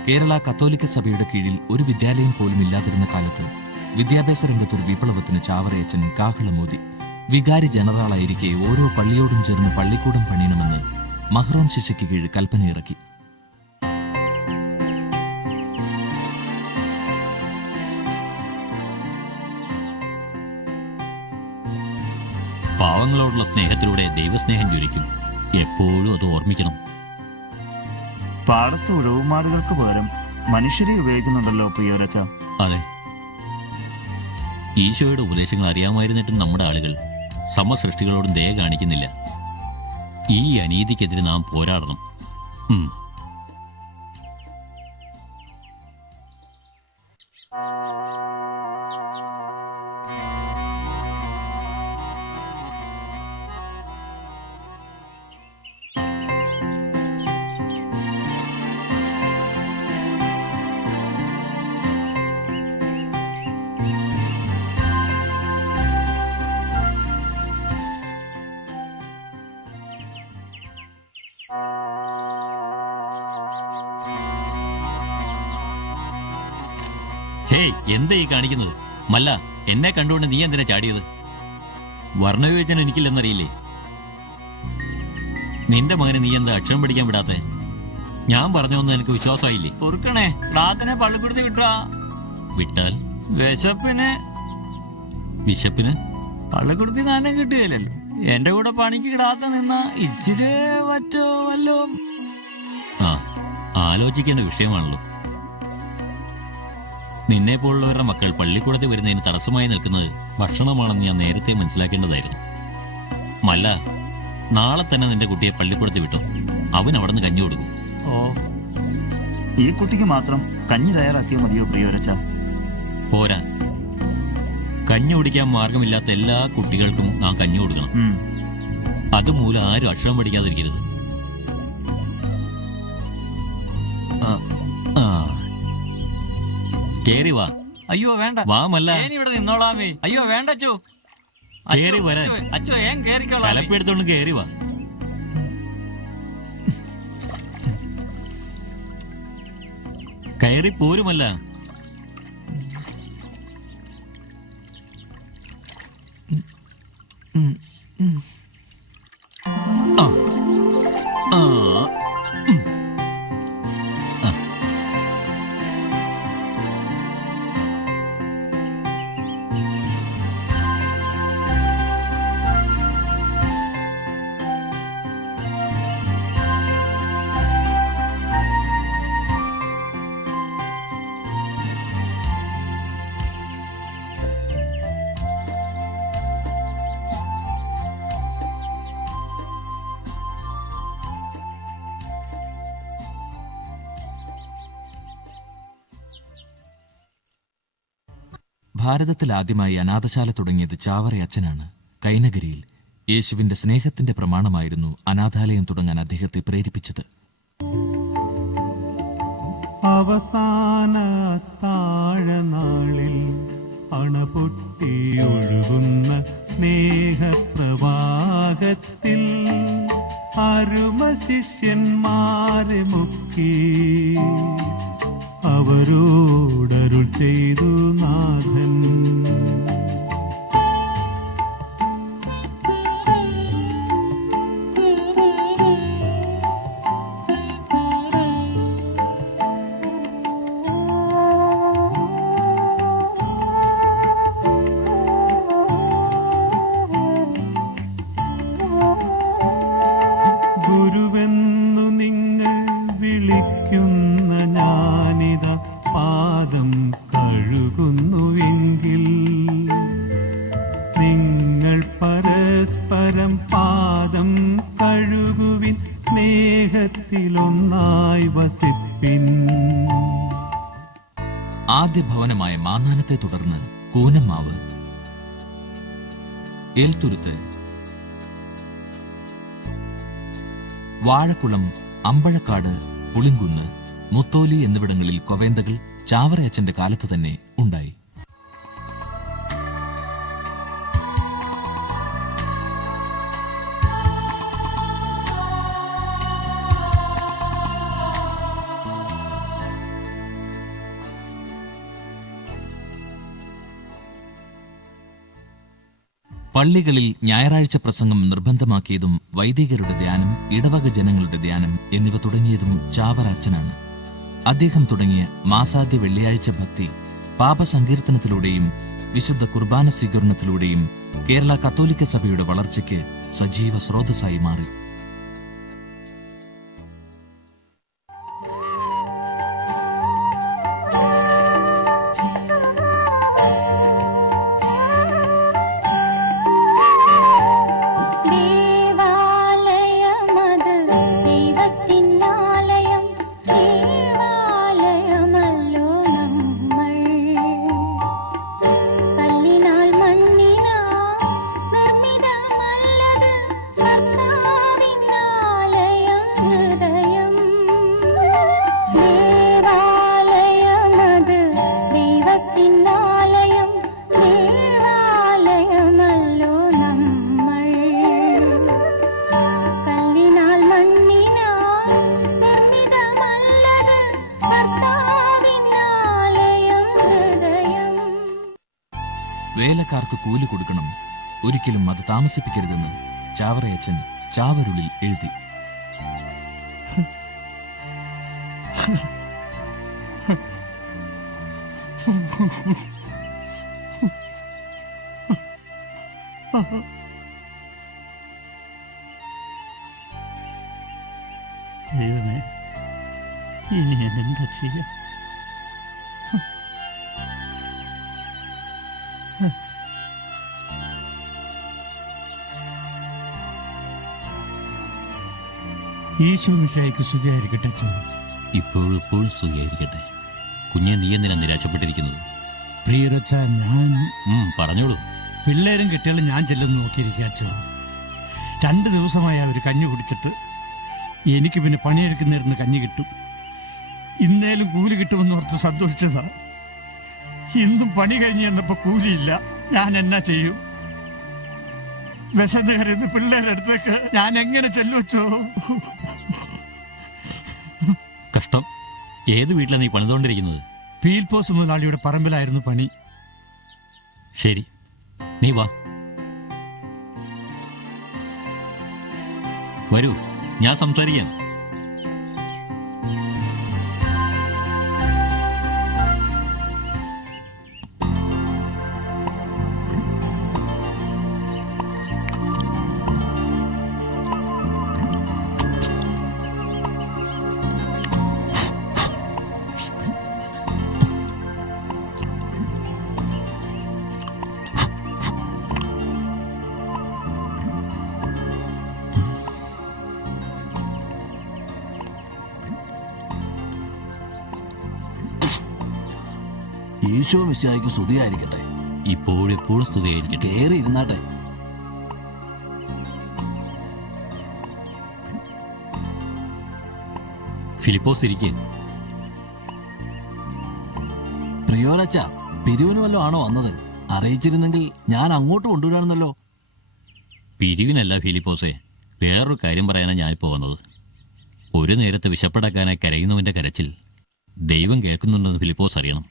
കേരള കത്തോലിക്ക സഭയുടെ കീഴിൽ ഒരു വിദ്യാലയം പോലും ഇല്ലാതിരുന്ന കാലത്ത് വിദ്യാഭ്യാസ രംഗത്തൊരു വിപ്ലവത്തിന് ചാവറയച്ചൻ കാഹളമോദി. വികാരി ജനറലായിരിക്കെ ഓരോ പള്ളിയോടും ചേർന്ന് പള്ളിക്കൂടം പണിയണമെന്ന് മഹ്റോൻ ശിക്ഷയ്ക്ക് കീഴ് കൽപ്പനയിറക്കി. പാവങ്ങളോടുള്ള സ്നേഹത്തിലൂടെ ദൈവസ്നേഹം ജ്വലിക്കും. എപ്പോഴും അത് ഓർമ്മിക്കണം. പാടത്ത് ഉഴവുമാടുകൾക്ക് പകരം മനുഷ്യരെ ഉപയോഗിക്കുന്നുണ്ടല്ലോ പ്രിയോരച്ച. അതെ, ഈശോയുടെ ഉപദേശങ്ങൾ അറിയാമായിരുന്നിട്ടും നമ്മുടെ ആളുകൾ സമസൃഷ്ടികളോടും ദയ കാണിക്കുന്നില്ല. ഈ അനീതിക്കെതിരെ നാം പോരാടണം. ഹേയ്, എന്താ ഈ കാണിക്കുന്നത്? മല്ല, എന്നെ കണ്ടുകൊണ്ട് നീ എന്തിനാ ചാടിയത്? വർണ്ണവിവേചനം എനിക്കില്ലെന്നറിയില്ലേ? നിന്റെ മകനെ നീ എന്താ അക്ഷരം പഠിക്കാൻ വിടാത്തെ? ഞാൻ പറഞ്ഞൊന്നും എനിക്ക് വിശ്വാസമായില്ലേ? പൊറുക്കണേ, റാത്തിനെ പള്ളിക്കൂടത്തിൽ വിട്ടാ വിട്ടാൽ വിശപ്പിന് വിശപ്പിന് പള്ളിക്കുടുത്തി നാനം കിട്ടുകയില്ലല്ലോ. എന്റെ കൂടെ പണിക്ക് കിടാത്ത നിന്ന ഇച്ചിരി പറ്റോ വല്ലോ. ആ, ആലോചിക്കേണ്ട വിഷയമാണല്ലോ. നിന്നെ പോലുള്ളവരുടെ മക്കൾ പള്ളിക്കൂടത്തിൽ വരുന്നതിന് തടസ്സമായി നിൽക്കുന്നത് ഭക്ഷണമാണെന്ന് ഞാൻ നേരത്തെ മനസ്സിലാക്കേണ്ടതായിരുന്നു. മല്ല, നാളെ തന്നെ നിന്റെ കുട്ടിയെ പള്ളിക്കൂടത്തിൽ വിട്ടോ. അവൻ അവിടെ നിന്ന് കഞ്ഞി കൊടുക്കും. ഓ, ഈ കുട്ടിക്ക് മാത്രം കഞ്ഞി തയ്യാറാക്കിയാൽ മതിയോ പ്രിയോരച്ച? പോരാ, കഞ്ഞി കുടിക്കാൻ മാർഗമില്ലാത്ത എല്ലാ കുട്ടികൾക്കും നാം കഞ്ഞി കൊടുക്കണം. അതുമൂലം ആരും അക്ഷരം പഠിക്കാതിരിക്കരുത്. കേറി വാ. അയ്യോ വേണ്ട, വാ മല്ല. ഇവിടെ നിന്നോളാമേ. അയ്യോ വേണ്ട അച്ചോ. കേറി വരാൻ. അച്ചോ ഏൻ കേറിക്കോളാം. തലപ്പെടുത്തോണ്ട് കേറി വാ. കയറി പോരുമല്ല. ആ ആ ഭാരതത്തിൽ ആദ്യമായി അനാഥശാല തുടങ്ങിയത് ചാവറയച്ചനാണ്. കൈനഗിരിയിൽ യേശുവിന്റെ സ്നേഹത്തിന്റെ പ്രമാണമായിരുന്നു അനാഥാലയം തുടങ്ങാൻ അദ്ദേഹത്തെ പ്രേരിപ്പിച്ചത്. അവസാന താഴനാളിൽ അണപൊട്ടിയൊഴുകുന്ന സ്നേഹപ്രവാഹത്തിൽ അരുമ ശിഷ്യന്മാരെ മുക്കി അവരോടരുൾ ചെയ്തു നാഥൻ. ഗുരുവെന്നു നിങ്ങൾ വിളിക്കുന്ന ഞാനിത പാദം കഴുകുന്നുവെങ്കിൽ നിങ്ങൾ പരസ്പരം പാദം കഴുകുവിൻ, സ്നേഹത്തിലൊന്നായി വസിപ്പിൻ. ആദ്യ ഭവനമായ മാന്നാനത്തെ തുടർന്ന് കൂനമ്മാവ്, ഏൽത്തുരുത്ത്, വാഴക്കുളം, അമ്പഴക്കാട്, പുളിങ്കുന്ന്, മുത്തോലി എന്നിവിടങ്ങളിൽ കൊവേന്തകൾ ചാവറയച്ചന്റെ കാലത്ത് തന്നെ ഉണ്ടായി. പള്ളികളിൽ ഞായറാഴ്ച പ്രസംഗം നിർബന്ധമാക്കിയതും വൈദികരുടെ ധ്യാനം, ഇടവക ജനങ്ങളുടെ ധ്യാനം എന്നിവ തുടങ്ങിയതും ചാവറ അച്ചനാണ്. അദ്ദേഹം തുടങ്ങിയ മാസാദ്യ വെള്ളിയാഴ്ച ഭക്തി പാപസങ്കീർത്തനത്തിലൂടെയും വിശുദ്ധ കുർബാന സ്വീകരണത്തിലൂടെയും കേരള കത്തോലിക്ക സഭയുടെ വളർച്ചയ്ക്ക് സജീവ സ്രോതസ്സായി മാറി. വേലക്കാർക്ക് കൂലി കൊടുക്കണം, ഒരിക്കലും അത് താമസിപ്പിക്കരുതെന്ന് ചാവറയച്ചൻ ചാവരുളിൽ എഴുതി. ദൈവമേ, ഇനി ഞാൻ എന്താ ചെയ്യാ? ഈശോ മിശിഹായ്ക്ക് സ്തുതിയായിരിക്കട്ടെ അച്ഛൻ. ഇപ്പോഴും സ്തുതിയായിരിക്കട്ടെ. കുഞ്ഞെ, നീ എന്തിനാ നിരാശപ്പെട്ടിരിക്കുന്നത്? പ്രിയരച്ച, ഞാൻ പറഞ്ഞോളൂ. പിള്ളേരും കെട്ടിയാലും ഞാൻ ചെല്ലുന്നു നോക്കിയിരിക്കുക അച്ഛോ. 2 ദിവസമായി അവർ കഞ്ഞി കുടിച്ചിട്ട് എനിക്ക് പിന്നെ പണിയെടുക്കുന്നിരുന്ന് കഞ്ഞി കിട്ടും. ഇന്നേലും കൂലി കിട്ടുമെന്ന് ഓർത്ത് സന്തോഷിച്ചതാ. ഇന്നും പണി കഴിഞ്ഞ് ചെന്നപ്പോ കൂലിയില്ല. ഞാൻ എന്നാ ചെയ്യും? വിശന്ന് കരുത് പിള്ളേരുടെ അടുത്തേക്ക് ഞാൻ എങ്ങനെ ചെല്ലുവച്ചോ? കഷ്ടം. ഏത് വീട്ടിലാണ് നീ പണിതുകൊണ്ടിരിക്കുന്നത്? പീൽപോസ് മുതലാളിയുടെ പറമ്പിലായിരുന്നു പണി. ശരി, നീ വാ. വരൂ, ഞാൻ സംസാരിക്കാം. ഈശോ മിശിഹായ്ക്ക് സ്തുതിയായിരിക്കട്ടെ. ഇപ്പോഴും സ്തുതിയായിരിക്കട്ടെ. കേറി ഇരുന്നാട്ടെ. ഫിലിപ്പോസ് ഇരിക്കെ. പ്രിയോരച്ച, പിരിവിന് വല്ലതും ആണോ വന്നത്? അറിയിച്ചിരുന്നെങ്കിൽ ഞാൻ അങ്ങോട്ട് കൊണ്ടുവരാണെന്നല്ലോ. പിരിവിനല്ല ഫിലിപ്പോസേ, വേറൊരു കാര്യം പറയാനാണ് ഞാനിപ്പോൾ വന്നത്. ഒരു നേരത്തെ വിശപ്പടക്കാനായി കരയുന്നവന്റെ കരച്ചിൽ ദൈവം കേൾക്കുന്നുണ്ടെന്ന് ഫിലിപ്പോസ് അറിയണം.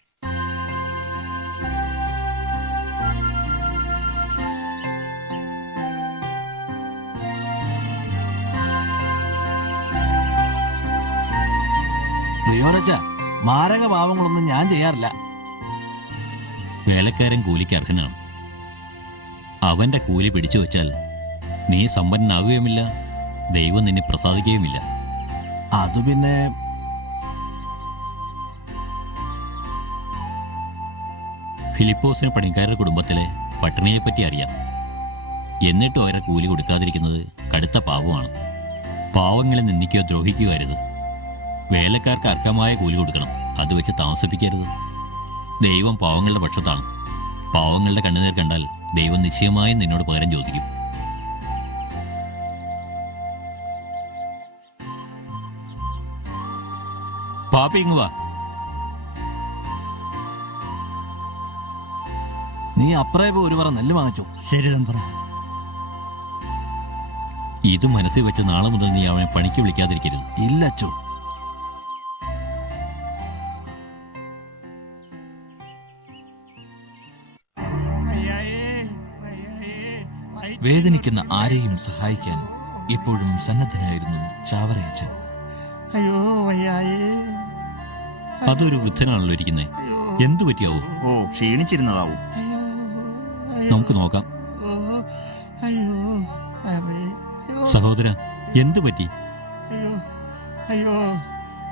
പ്രിയോരച്ച, മാരക പാവങ്ങളൊന്നും ഞാൻ ചെയ്യാറില്ല. വേലക്കാരൻ കൂലിക്ക് അർഹനാണ്. അവന്റെ കൂലി പിടിച്ചു വച്ചാൽ നീ സമ്പന്നനാകുകയുമില്ല, ദൈവം നിന്നെ പ്രസാദിക്കുകയുമില്ല. അത് പിന്നെ ഫിലിപ്പോസിന് പണിക്കാരുടെ കുടുംബത്തിലെ പട്ടിണിയെപ്പറ്റി അറിയാം. എന്നിട്ടും അവരെ കൂലി കൊടുക്കാതിരിക്കുന്നത് കടുത്ത പാവമാണ്. പാവങ്ങളെ നിന്ദിക്കുകയോ ദ്രോഹിക്കുകയോ അരുത്. വേലക്കാർക്ക് അർഹമായ കൂലി കൊടുക്കണം, അത് വെച്ച് താമസിപ്പിക്കരുത്. ദൈവം പാവങ്ങളുടെ പക്ഷത്താണ്. പാവങ്ങളുടെ കണ്ണുനീർ കണ്ടാൽ ദൈവം നിശ്ചയമായും നിന്നോട് പകരം ചോദിക്കും. പാപ്പി ഇങ്ങ് വാ. നീ അപ്രായ ഒരു പറ നെല്ല് വാങ്ങിച്ചോ? ശരി തമ്പ്ര. ഇത് മനസ്സിൽ വെച്ച് നാളെ മുതൽ നീ അവനെ പണിക്ക് വിളിക്കാതിരിക്കരുത്. ഇല്ല അച്ചോ. വേദനിക്കുന്ന ആരെയും സഹായിക്കാൻ ഇപ്പോഴും സന്നദ്ധനായിരുന്നു ചാവറയച്ചൻ. അയ്യോ വയ്യായേ. അതൊരു വൃദ്ധനാണല്ലോ ഇരിക്കുന്നേ. എന്തു പറ്റിയാവോ? ഓ, ക്ഷീണിച്ചിരുന്നതാവും. നമുക്ക് നോക്കാം. സഹോദര, എന്തു പറ്റി? അയ്യോ അയ്യോ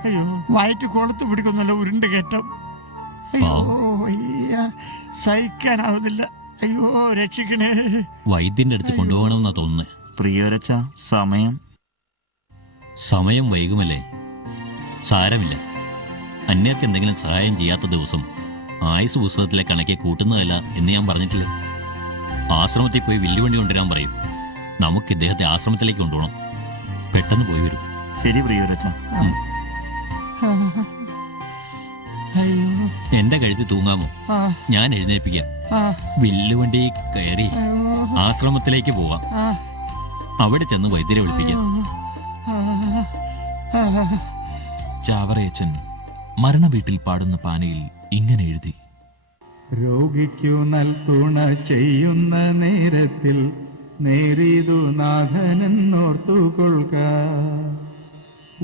അയ്യോ, വയറ്റ് കൊളുത്ത് പിടിക്കുന്നല്ലോ, ഉരുണ്ട് കയറ്റം. അയ്യോ വയ്യ, സഹിക്കാനാവുന്നില്ല. അയ്യോ രക്ഷിക്കണേ. വൈദ്യന്റെ അടുത്ത് കൊണ്ടുപോകണമെന്നാ തോന്നുന്നത്. പ്രിയരച്ച, സമയം വൈകുമല്ലേ? സാരമില്ല. അന്യർക്ക് എന്തെങ്കിലും സഹായം ചെയ്യാത്ത ദിവസം ആയുസ് പുസ്തകത്തിലെ കണക്കെ കൂട്ടുന്നതല്ല എന്ന് ഞാൻ പറഞ്ഞിട്ടില്ല. ആശ്രമത്തിൽ പോയി വില്ലുവണ്ടി കൊണ്ടുവരാൻ പറയും. നമുക്ക് ഇദ്ദേഹത്തെ ആശ്രമത്തിലേക്ക് കൊണ്ടുപോകണം. പെട്ടെന്ന് പോയി വരും. ശരി പ്രിയരച്ച. എന്റെ കഴുത്തിൽ തൂങ്ങാമോ? ഞാൻ എഴുന്നേൽപ്പിക്കാം. വില്ലുവണ്ടി കയറി ആശ്രമത്തിലേക്ക് പോവാം. അവിടെ ചെന്ന് വൈദ്യരെ വിളിപ്പിക്കാം. ചാവറയച്ചൻ മരണവീട്ടിൽ പാടുന്ന പാനയിൽ ഇങ്ങനെ എഴുതി: രോഗിക്കു നൽതുണ ചെയ്യുന്ന നേരത്തിൽ നേരിതു നാഥനെന്നോർത്തുകൊള്ളുക.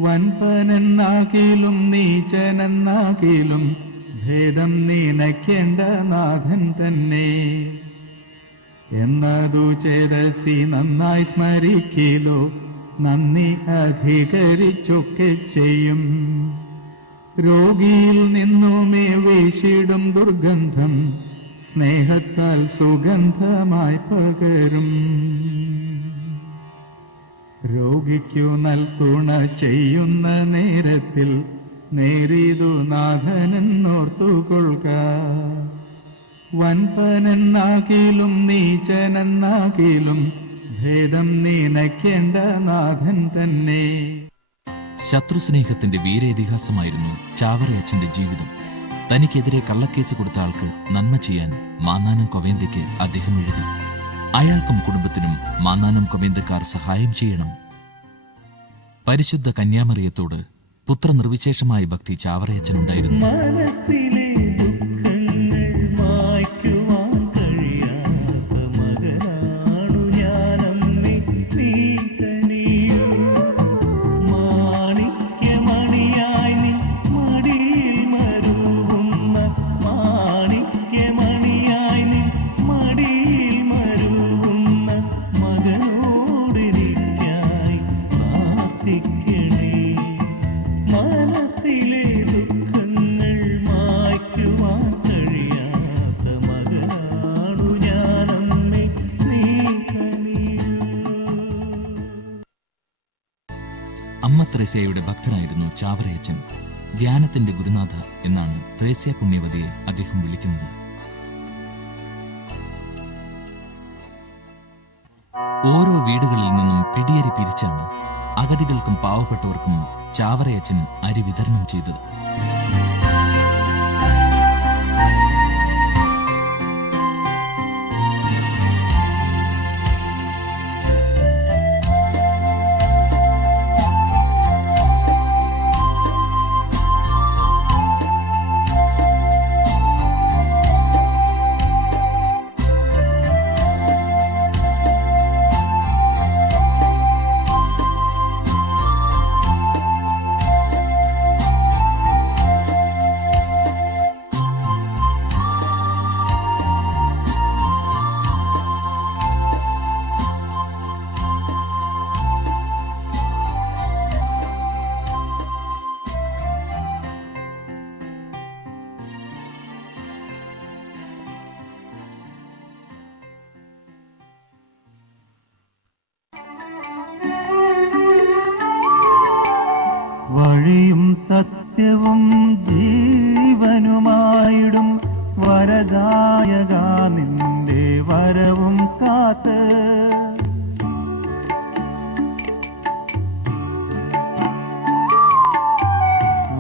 വൻപനെന്നാകിലും നീചനെന്നാകിലും ഭേദം നീനയ്ക്കേണ്ട നാഥൻ തന്നെ. എന്നതു ചേരസി നന്നായി സ്മരിക്കിലോ നന്ദി അധികരിച്ചൊക്കെ ചെയ്യും. രോഗിയിൽ നിന്നുമേ വീശിടും ദുർഗന്ധം സ്നേഹത്താൽ സുഗന്ധമായി പകരും. രോഗിക്കു നൽകുണ ചെയ്യുന്ന നേരത്തിൽ നേരിതു നാഥനെന്നോർത്തുകൊള്ളുക. വൻപനെന്നാകിലും നീചനെന്നാകിലും ഭേദം നീനയ്ക്കേണ്ട നാഥൻ തന്നെ. ശത്രുസ്നേഹത്തിന്റെ വീരേതിഹാസമായിരുന്നു ചാവറയച്ചന്റെ ജീവിതം. തനിക്കെതിരെ കള്ളക്കേസ് കൊടുത്ത ആൾക്ക് നന്മ ചെയ്യാൻ മാന്നാനം കൊവേന്തയ്ക്ക് അദ്ദേഹം എഴുതി. അയാൾക്കും കുടുംബത്തിനും മാന്നാനം കൊവേന്തക്കാർ സഹായം ചെയ്യണം. പരിശുദ്ധ കന്യാമറിയത്തോട് പുത്രനിർവിശേഷമായ ഭക്തി ചാവറയച്ചനുണ്ടായിരുന്നു. മനസ്സിലെ ദുഃഖങ്ങൾ മായ്ക്കുവാൻ കഴിയാത്ത മകനാണു ഞാനമ്മേ, നീ കനിയൂ. മാണിക്യമണിയായി നിൻ മടിയിൽ മരുവുന്ന, മാണിക്യമണിയായി നിൻ മടിയിൽ മരുവുന്ന മകനോടെനിക്കായി പ്രാർത്ഥിക്കണേ. മനസ്സിലെ ദുഃഖങ്ങൾ മായ്ക്കുവാൻ കഴിയാത്ത മകനാണു ഞാനമ്മേ, നീ കനിയൂ. അമ്മ ത്രേസ്യയുടെ ഭക്തനായിരുന്നു ചാവറയച്ചൻ. ധ്യാനത്തിന്റെ ഗുരുനാഥ എന്നാണ് ത്രേസ്യ പുണ്യവതിയെ അദ്ദേഹം വിളിക്കുന്നത്. ഓരോ വീടുകളിൽ നിന്നും പിടിയരി പിരിച്ചാണ് അഗതികൾക്കും പാവപ്പെട്ടവർക്കും ചാവറയച്ചൻ അരി വിതരണം ചെയ്തത്. വഴിയും സത്യവും ജീവനുമായിടും വരദായക നിന്റെ വരവും കാത്ത്.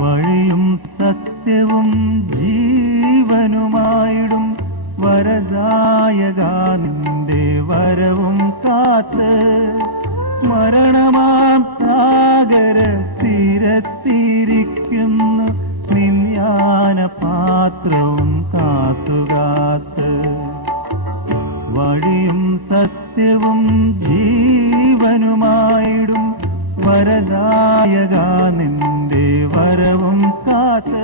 വഴിയും സത്യവും ജീവനുമായിടും വരദായക നിന്റെ വരവും കാത്ത്. മരണമാം സാഗര തീരത്തിരിക്കുന്നു നിന്യാന പാത്രവും കാത്തുകാത്ത്. വഴിയും സത്യവും ജീവനുമായിടും വരദായക നിന്റെ വരവും കാത്ത്.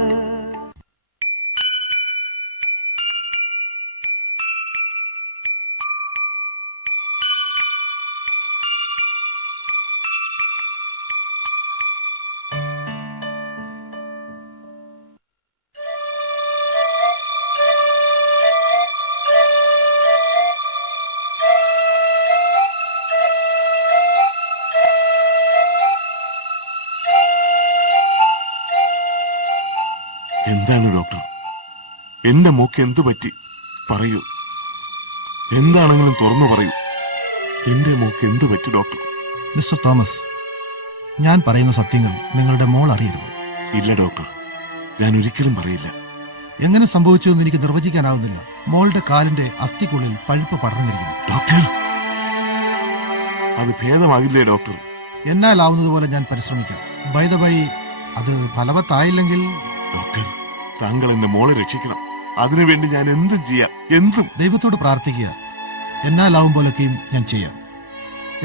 എന്താണ് ഡോക്ടർ? എന്റെ മോക്ക് എന്തു പറ്റി? പറയൂ, എന്താണെങ്കിലും തുറന്നു പറയൂ. എന്റെ മോക്ക് എന്തു പറ്റി ഡോക്ടർ? മിസ്റ്റർ തോമസ്, ഞാൻ പറയുന്ന സത്യങ്ങൾ നിങ്ങളുടെ മോൾ അറിയരുത്. ഇല്ല ഡോക്ടർ, ഞാൻ ഒരിക്കലും പറയില്ല. എങ്ങനെ സംഭവിച്ചു എന്ന് എനിക്ക് നിർവചിക്കാനാവുന്നില്ല. മോളുടെ കാലിന്റെ അസ്ഥിക്കുള്ളിൽ പഴുപ്പ് പടർന്നിരിക്കുന്നു. ഡോക്ടർ, അത് ഭേദമാകില്ലേ ഡോക്ടർ? എന്നാലാവുന്നതുപോലെ ഞാൻ പരിശ്രമിക്കാം. ബൈ ദ ബൈ, അത് ഫലവത്തായില്ലെങ്കിൽ ഡോക്ടർ, താങ്കൾ എന്റെ മോളെ രക്ഷിക്കണം. അതിനുവേണ്ടി ഞാൻ എന്തും ചെയ്യാം, എന്തും. ദൈവത്തോട് പ്രാർത്ഥിക്കുക. എന്നാലാവും പോലൊക്കെയും ഞാൻ ചെയ്യാം.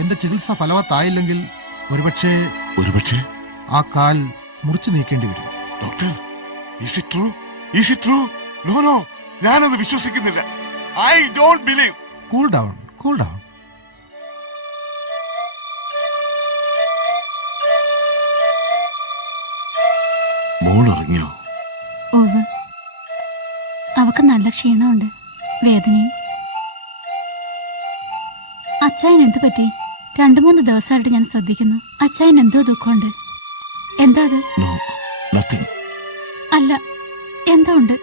എന്റെ ചികിത്സ ഫലവത്തായില്ലെങ്കിൽ ഒരുപക്ഷെ ആ കാൽ മുറിച്ചു നീക്കേണ്ടി വരും. Doctor, is it true? Is it true? No no, ഞാനത് വിശ്വസിക്കുന്നില്ല. I don't believe. Cool down, cool down. മോൾ ഇറങ്ങിയോ? ഓവ്, അവക്ക് നല്ല ക്ഷീണമുണ്ട്, വേദനയും. അച്ചായൻ എന്ത് പറ്റി? 2-3 ദിവസമായിട്ട് ഞാൻ ശ്രദ്ധിക്കുന്നു. അച്ചായൻ എന്തോ ദുഃഖമുണ്ട്. എന്താ അത്? No, nothing. അല്ല, എന്തോ ഉണ്ട്.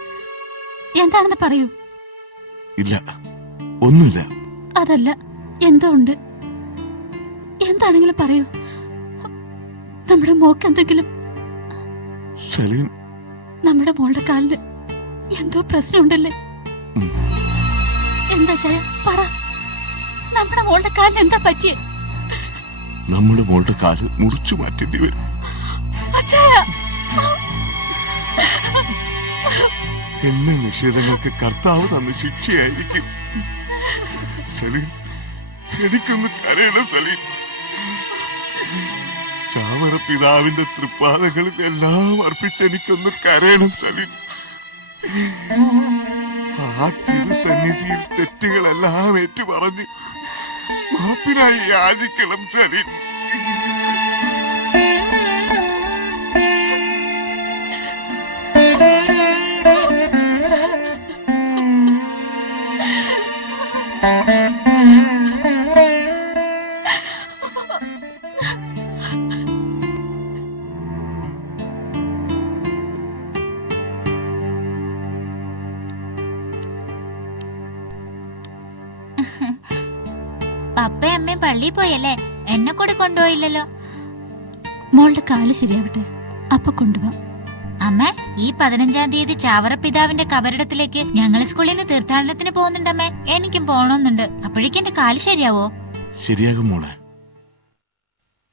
എന്താണെന്ന് പറയൂ. ഇല്ല, ഒന്നുമില്ല. അതല്ല, എന്തോ ഉണ്ട്. എന്താണെങ്കിലും പറയൂ. നമ്മുടെ മോക്ക് എന്തെങ്കിലും. സലീം, നമ്മുടെ മോളുടെ കാലിന് എന്തോ പ്രശ്നമുണ്ടല്ലേ? എന്താ ചായ പറ. നമ്മുടെ മോളുടെ കാലിന് എന്താ പറ്റിയേ? നമ്മുടെ മോളുടെ കാല് മുറിച്ചു മാറ്റേണ്ടി വരും. അച്ചായ, എല്ലാ നിഷേധങ്ങൾക്ക് കർത്താവ് തന്ന ശിക്ഷയായിരിക്കും. സലീം, എനിക്കൊന്ന് കരയണം സലീം. ചാവറ പിതാവിന്റെ തൃപ്പാദങ്ങളിൽ എല്ലാം അർപ്പിച്ചെനിക്കൊന്ന് കരയണം സലീം. ആ തിരുസന്നിധിയിൽ തെറ്റുകളെല്ലാം ഏറ്റുപറഞ്ഞ് മാപ്പിനായി യാചിക്കണം സലീം. പപ്പയും അമ്മയും പള്ളിയിൽ പോയല്ലേ? എന്നെ കൂടെ കൊണ്ടുപോയില്ലല്ലോ. മോളുടെ കാല് ശരിയാവട്ടെ, അപ്പൊ കൊണ്ടുപോവാം. അമ്മ, ഈ 15-ാം തീയതി ചാവറ പിതാവിന്റെ കബറിടത്തിലേക്ക് ഞങ്ങൾ സ്കൂളിൽ നിന്ന് തീർത്ഥാടനത്തിന് പോകുന്നുണ്ടമ്മേ. എനിക്കും പോകണമെന്നുണ്ട്. അപ്പോഴേക്കും എന്റെ കാല് ശരിയാവോ? ശരിയാകും മോളെ.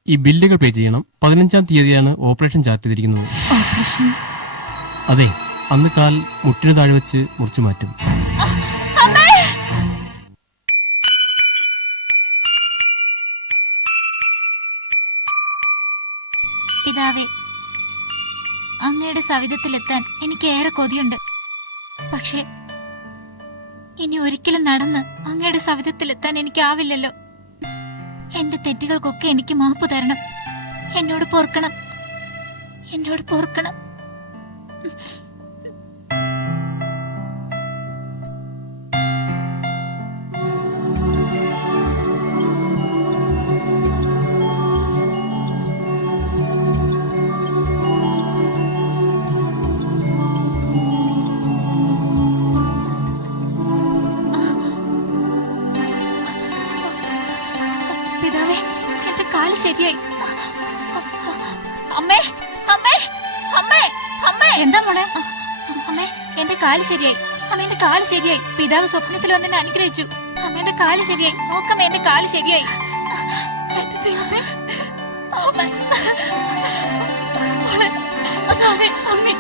ഈ ബില്ലുകൾ പേ ചെയ്യണം. 15-ാം തീയതിയാണ് ഓപ്പറേഷൻ ചാർട്ട് ചെയ്തിരിക്കുന്നത്. ഓപ്പറേഷൻ? അതെ, അന്ന് കാൽ മുട്ടിന് താഴെ വെച്ച് മുറിച്ചു മാറ്റും. പിതാവേ, അങ്ങയുടെ സവിധത്തിലെത്താൻ എനിക്ക് ഏറെ കൊതിയുണ്ട്. പക്ഷേ ഇനി ഒരിക്കലും നടന്ന് അങ്ങയുടെ സവിധത്തിലെത്താൻ എനിക്കാവില്ലല്ലോ. എന്റെ തെറ്റുകൾക്കൊക്കെ എനിക്ക് മാപ്പ് തരണം. എന്നോട് പൊറുക്കണം, എന്നോട് പൊറുക്കണം. പിതാവേ, എന്റെ കാല് ശരിയായി. അമ്മേ, അമ്മേ, അമ്മേ, അമ്മേ. എന്താ മോളെ? അമ്മേ, എന്റെ കാല് ശരിയായി. അമ്മേന്റെ കാല് ശരിയായി. പിതാവ് സ്വപ്നത്തിൽ വന്നെന്നെ അനുഗ്രഹിച്ചു. അമ്മേന്റെ കാല് ശരിയായി. നോക്കമ്മേ, എന്റെ കാല് ശരിയായി. എന്റെ ദൈവമേ. അമ്മേ. മോളെ, അമ്മേ, അമ്മേ.